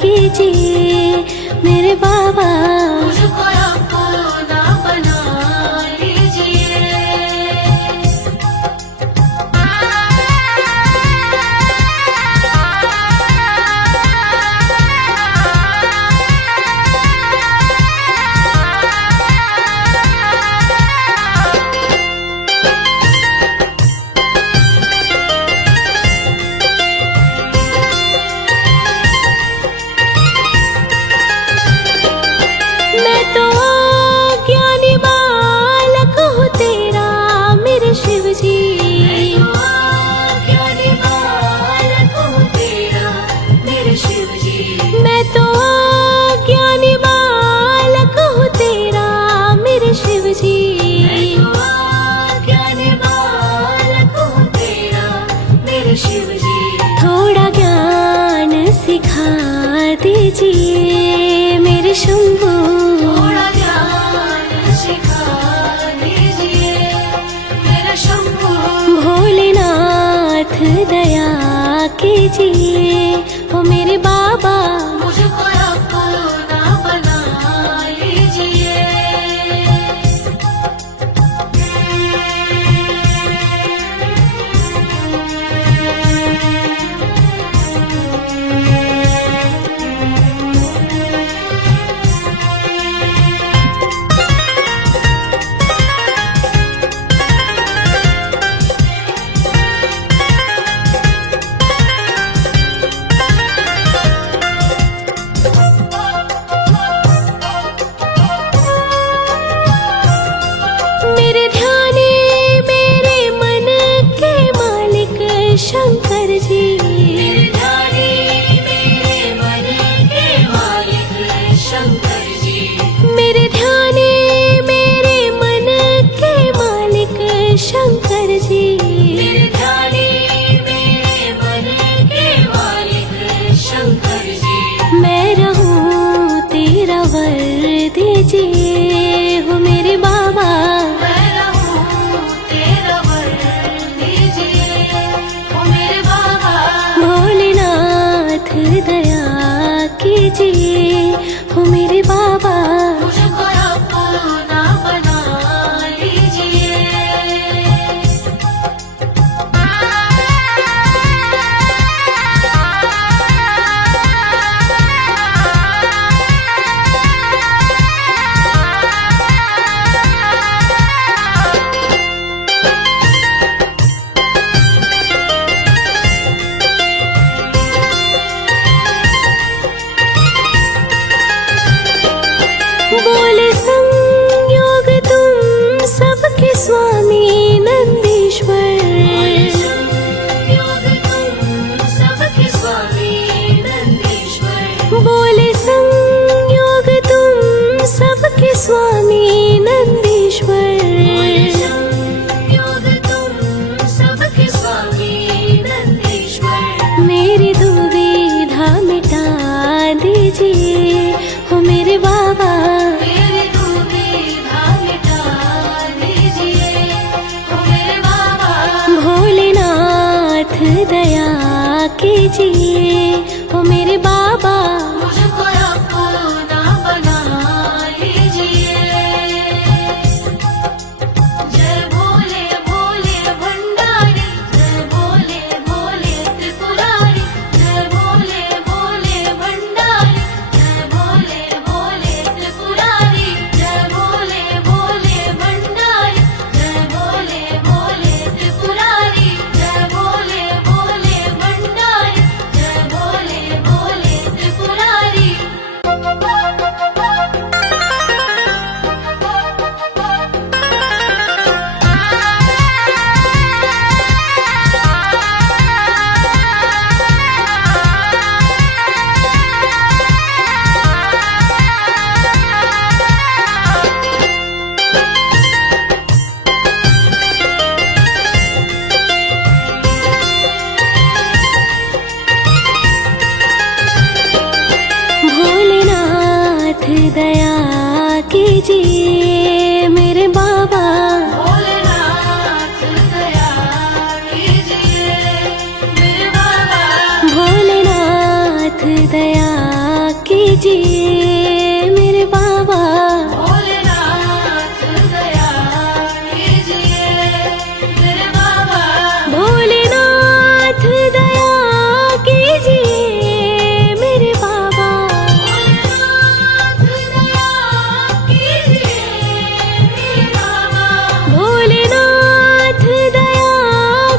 कीजिए मेरे बाबा, मुझको अपना बना लीजिए। मैं तो ज्ञानी बालक हूँ तेरा मेरे शिव जी, ज्ञानी बालक हूँ तेरा मेरे शिव जी, मैं तो ज्ञानी बालक हूँ तेरा मेरे शिव जी, ज्ञानी बालक हूँ तेरा मेरे शिव जी, थोड़ा ज्ञान सिखा दीजिए मेरे शंभू, थोड़ा ज्ञान सिखा दीजिए मेरे शंभू, भोलेनाथ दया कीजिए ओ मेरे बाबा, मुझको अपना बना लीजिए। कीजिए मेरे बाबा। भोलेनाथ दया कीजिए मेरे बाबा। भोलेनाथ दया कीजिए मेरे बाबा। भोलेनाथ दया कीजिए मेरे बाबा। भोलेनाथ दया कीजिए मेरे बाबा। भोलेनाथ दया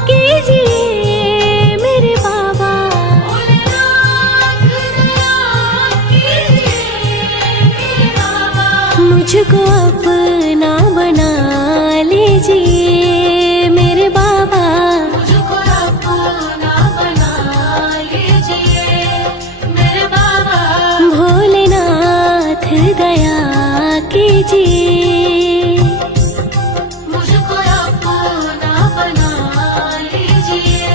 कीजिए मेरे बाबा। भोलेनाथ दया कीजिए मेरे बाबा। मुझको अपना बना लीजिए मेरे बाबा। मुझको अपना बना लीजिए मेरे बाबा। भोलेनाथ दया कीजिए। मुझको अपना बना लीजिए।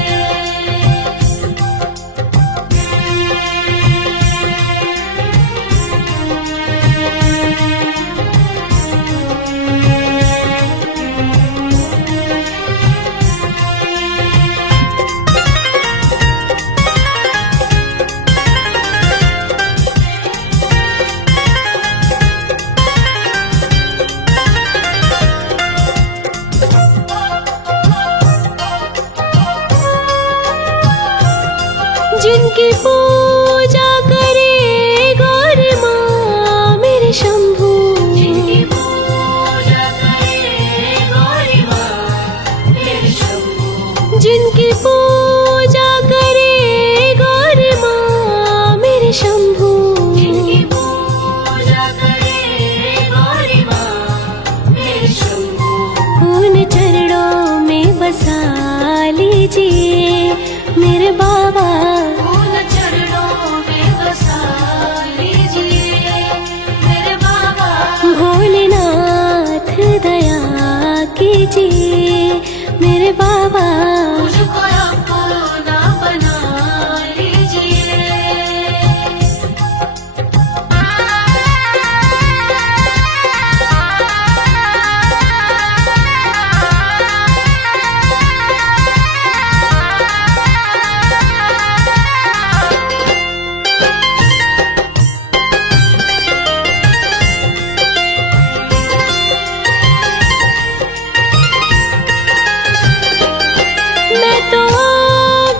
जिनकी पूजा करे गौरी माँ मेरे शंभू। जिनकी पूजा करे गौरी माँ मेरे शंभू। जिनकी पूजा करे गौरी माँ मेरे शंभू। जिनकी पूजा करे गौरी माँ मेरे शंभू। उन चरणों में बसा लीजिए मेरे बाबा। उन चरणों में बसा लीजिए मेरे बाबा। भोलेनाथ दया कीजिए मेरे बाबा। मुझको अपना बना लीजिए। मैं तो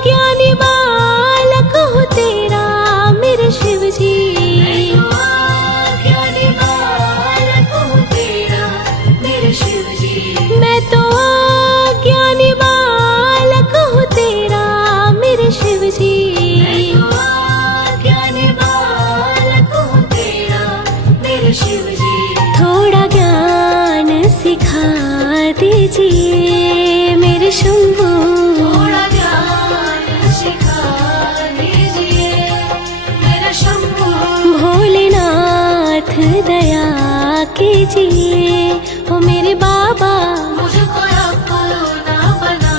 ज्ञानी बालक हूँ तेरा मेरे शिव जी। ज्ञानी बालक हूँ तेरा मेरे शिव जी। मैं तो ज्ञानी बालक हूँ तेरा मेरे शिव जी। ज्ञानी बालक हूँ तेरा मेरे शिव जी। थोड़ा ज्ञान सिखा दीजिए मेरे शंभू। थोड़ा ज्ञान सिखा दीजिए मेरे शंभू। भोलेनाथ दया कीजिए ओ मेरे बाबा। मुझको अपना बना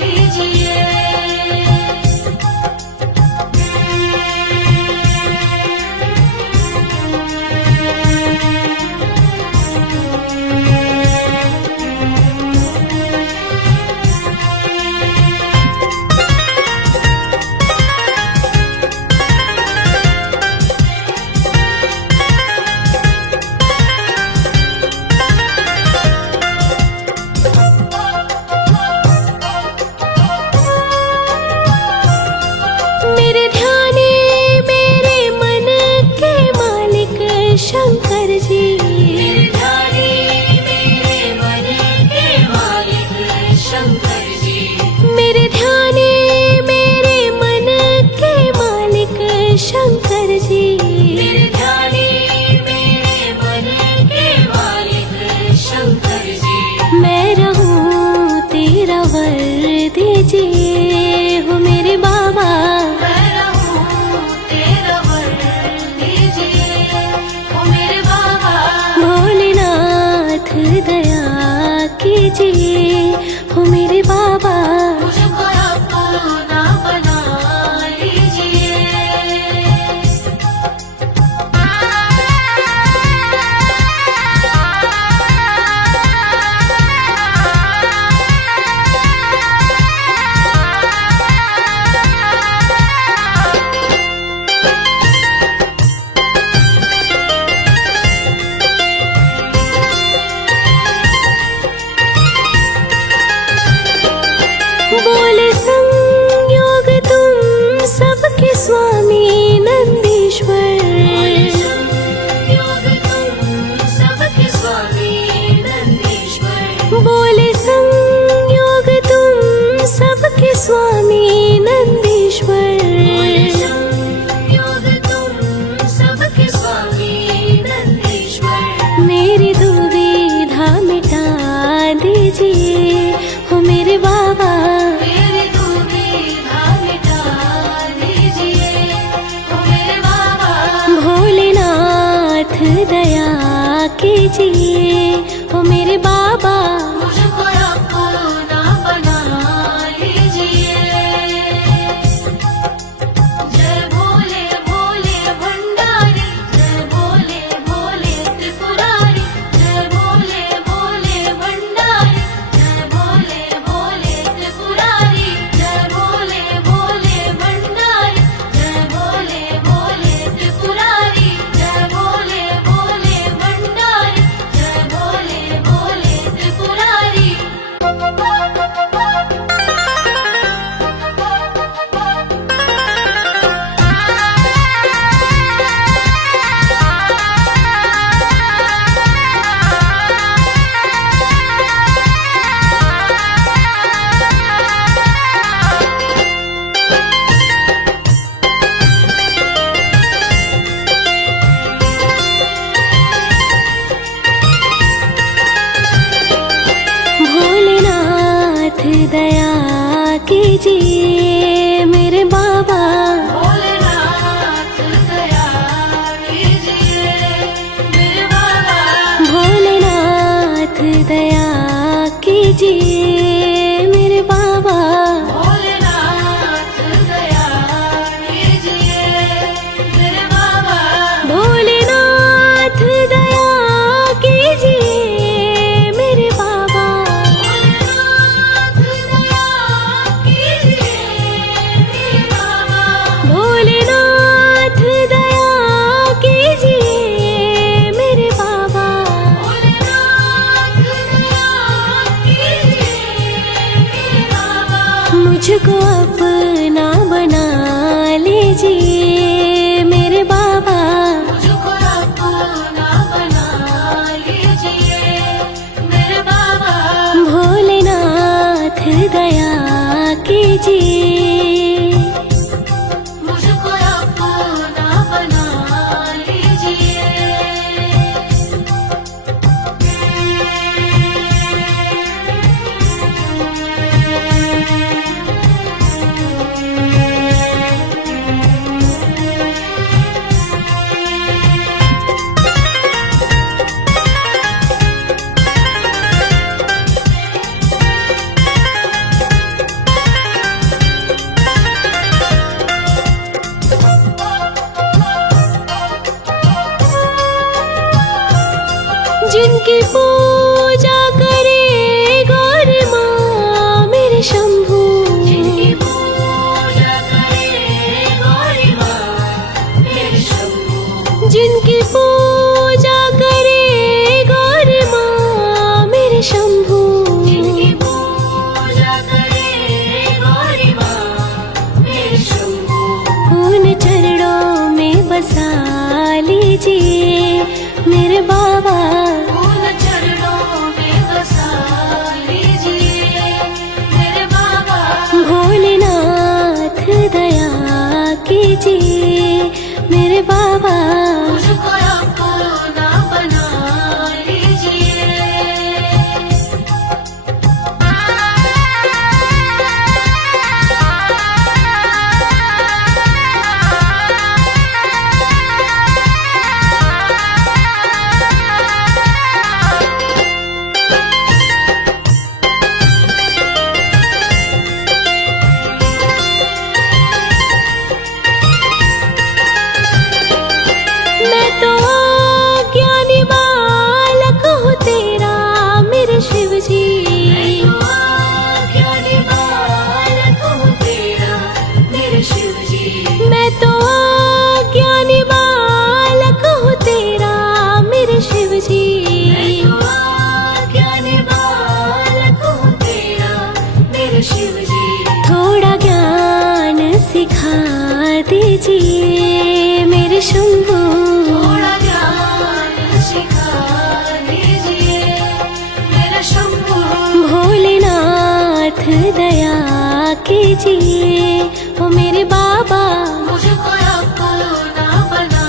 लीजिए। मेरे ध्याने मेरे मन के मालिक शंकर जी। मेरे ध्याने मेरे मन के मालिक शंकर जी। मेरे ध्याने मेरे मन के मालिक शंकर जी। मेरे ध्याने मेरे मन के मालिक शंकर जी। मैं रहूं तेरा वर दीजिए हो मेरे बाबा। मैं रहूं तेरा वर दीजिए ओ मेरे बाबा। भोलेनाथ दया कीजिए हो मेरे बाबा। मुझको अपना बना लीजिए। लीजिए ओ मेरे बाबा। मुझको अपना बना लीजिए। जय भोले भोले भंडारी, जय भोले भोले त्रिपुरारी, जय भोले भोले भंडारी, जय भोले भोले त्रिपुरारी, जय भोले भोले भंडारी, जय भोले भोले त्रिपुरारी, जय भोले भोले भंडारी, जय भोले भोले त्रिपुरारी। भोलेनाथ दया कीजिए मेरे बाबा। भोलेनाथ दया कीजिए मेरे बाबा। भोलेनाथ दया कीजिए मेरे बाबा। भोलेनाथ दया कीजिए मेरे बाबा। भोलेनाथ दया कीजिए मेरे बाबा। भोलेनाथ दया कीजिए मेरे बाबा। भोलेनाथ दया कीजिए मेरे बाबा। मुझको अपना बना लीजिए मेरे बाबा। मुझको अपना बना लीजिए मेरे बाबा। भोलेनाथ दया कीजिए। मुझको अपना बना लीजिए। जिनकी पूजा करे गौरी माँ मेरे शंभू। जिनकी पूजा करे गौरी माँ मेरे शंभू। जिनकी पूजा करे गौरी माँ मेरे शंभू। जिनकी पूजा करे गौरी माँ मेरे शंभू। उन चरणों में बसा लीजिए मेरे बाबा। उन चरणों में बसा लीजिए मेरे बाबा। भोलेनाथ दया कीजिए मेरे बाबा। मुझको अपना बना लीजिए। मैं तो ज्ञानी बालक हूँ तेरा मेरे शिव जी। ज्ञानी बालक हूँ तेरा मेरे शिव जी। मैं तो ज्ञानी बालक हूँ तेरा मेरे शिव जी। ज्ञानी बालक हूँ तेरा मेरे शिव जी। थोड़ा ज्ञान सिखा दीजिए मेरे शंभू। थोड़ा ज्ञान सिखा दीजिए मेरे शंभू। भोलेनाथ दया कीजिए ओ मेरे बाबा। मुझको अपना बना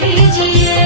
लीजिए।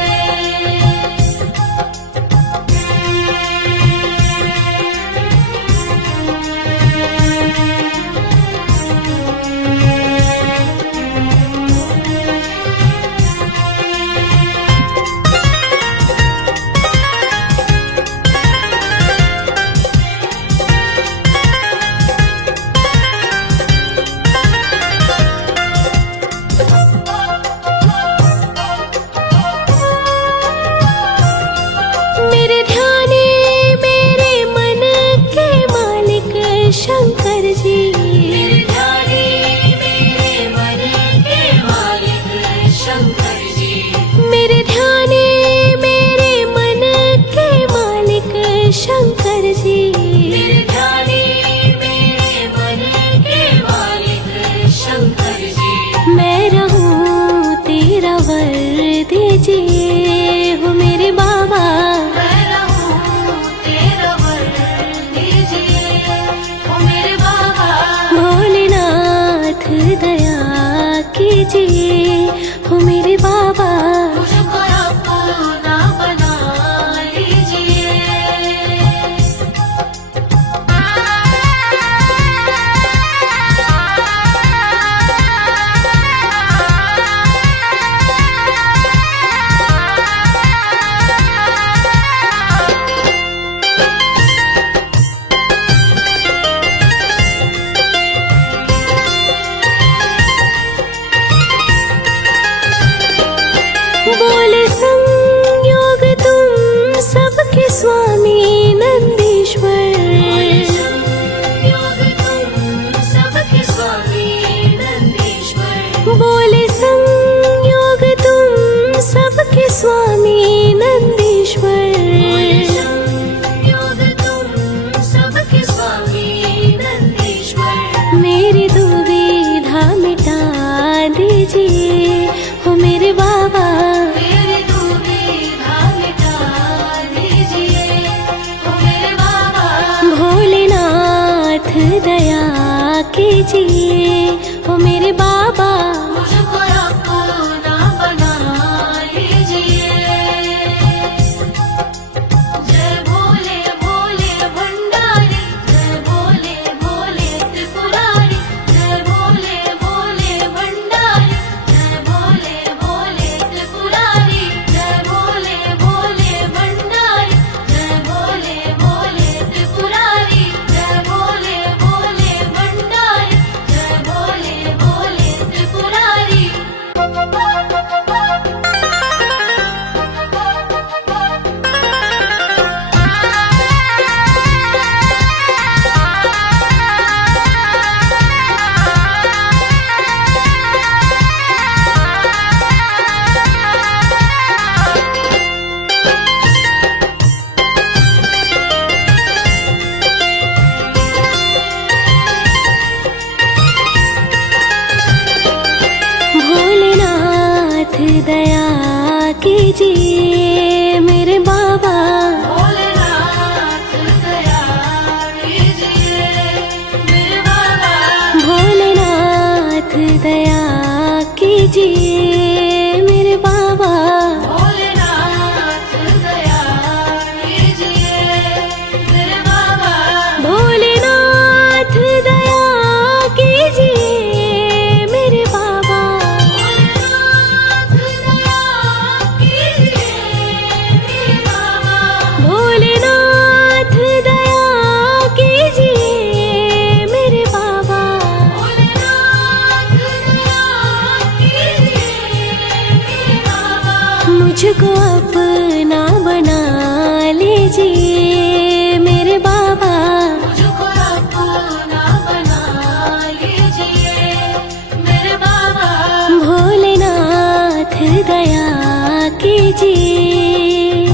लीजिए हो मेरे बाबा। मुझको अपना बना लीजिए। बोले संयोग तुम सबके स्वामी नंदीश्वर। योग तुम सबके स्वामी नंदीश्वर। बोले संयोग तुम सबके स्वामी नंदीश्वर। योग तुम सबके स्वामी नंदीश्वर। मेरी दुविधा मिटा दीजिए हो मेरे बाबा। मेरी दुविधा मिटा दीजिए ओ मेरे बाबा। भोलेनाथ दया कीजिए हो मेरे बाबा। मुझको अपना बना लीजिए। जय भोले भोले भंडारी, जय भोले भोले त्रिपुरारी, जय भोले भोले भंडारी, जय भोले भोले त्रिपुरारी, जय भोले भोले भंडारी, जय भोले भोले त्रिपुरारी, जय भोले भोले भंडारी, जय भोले भोले त्रिपुरारी। भोलेनाथ दया कीजिए मेरे बाबा। भोलेनाथ दया कीजिए मेरे बाबा। भोलेनाथ दया कीजिए मेरे बाबा। भोलेनाथ दया कीजिए मेरे बाबा। भोलेनाथ दया कीजिए मेरे बाबा। भोलेनाथ दया कीजिए मेरे बाबा। भोलेनाथ दया कीजिए मेरे बाबा। भोलेनाथ दया कीजिए मेरे बाबा। मुझको अपना बना लीजिए मेरे बाबा। मुझको अपना बना लीजिए मेरे बाबा। भोलेनाथ दया कीजिए।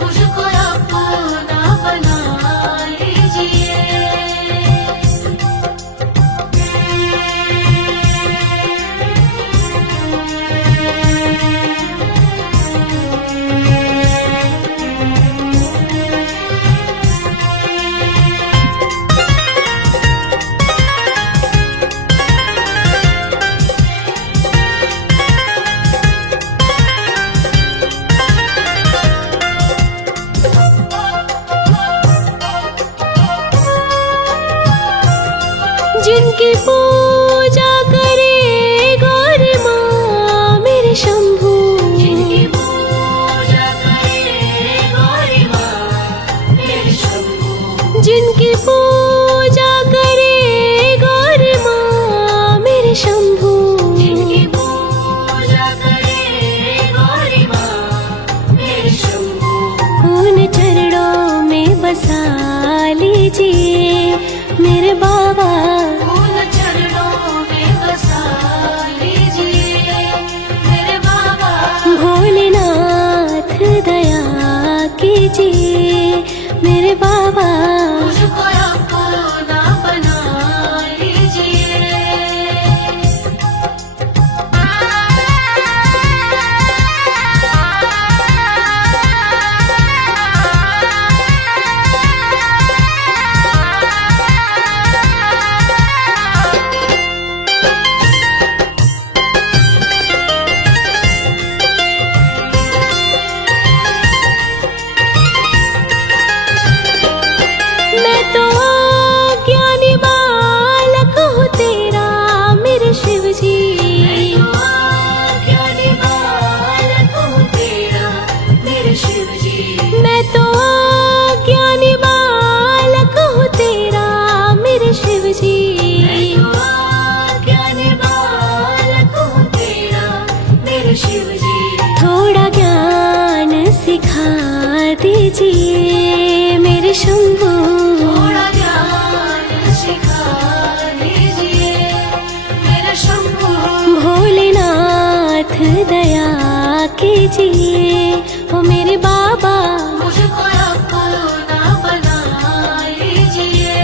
मुझको अपना बना लीजिए। जिनकी पूजा करे गौरी माँ मेरे शंभू। जिनकी पूजा करे गौरी माँ मेरे शंभू। जिनकी पूजा करे गौरी माँ मेरे शंभू। जिनकी पूजा करे गौरी माँ मेरे शंभू। उन चरणों में बसा लीजिए मेरे बाबा। उन चरणों में बसा लीजिए मेरे बाबा। भोलेनाथ दया कीजिए मेरे बाबा। मुझको अपना बना लीजिए। दीजिए मेरे शंभू। थोड़ा ज्ञान सिखा दीजिए मेरे शंभू। भोलेनाथ दया कीजिए ओ मेरे बाबा। मुझको अपना बना लीजिए।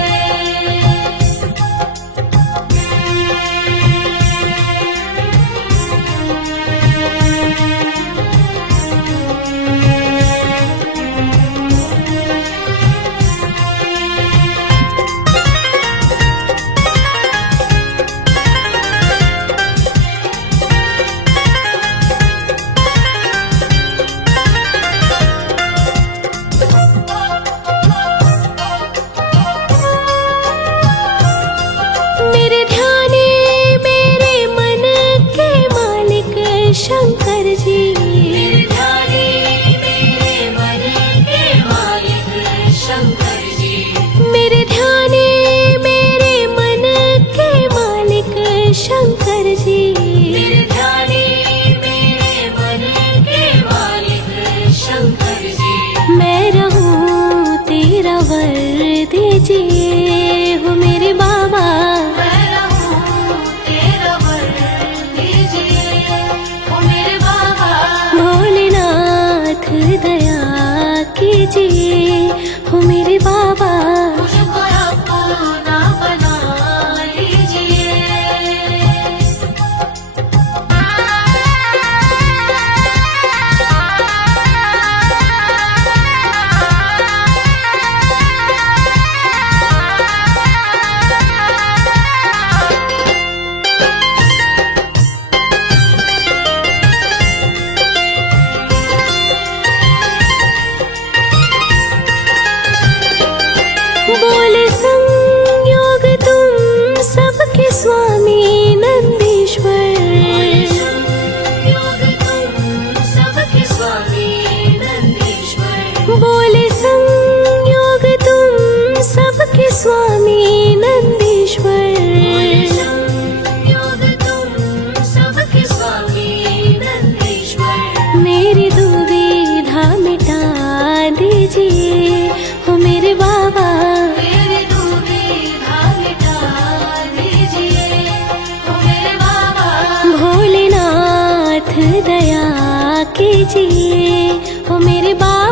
मेरे ध्याने मेरे मन के मालिक शंकर जी। मेरे ध्याने मेरे मन के मालिक शंकर जी। मेरे ध्याने मेरे मन के मालिक शंकर जी। मेरे ध्याने मेरे मन के मालिक शंकर जी। मैं रहूं तेरा वर दीजिए हो मेरे बाबा। मैं रहूं तेरा वर दीजिए ओ मेरे बाबा। भोलेनाथ दया कीजिए हो मेरे बाबा। मुझको अपना बना लीजिए। बोले संयोग तुम सबके स्वामी नंदीश्वर। योग तुम सबके स्वामी नंदीश्वर। बोले संयोग तुम सबके स्वामी नंदीश्वर। योग तुम सबके स्वामी नंदीश्वर। मेरी दुविधा मिटा दीजिए हो मेरे बाबा। मेरी दुविधा मिटा दीजिए ओ मेरे बाबा। भोलेनाथ दया कीजिए हो मेरे बाबा।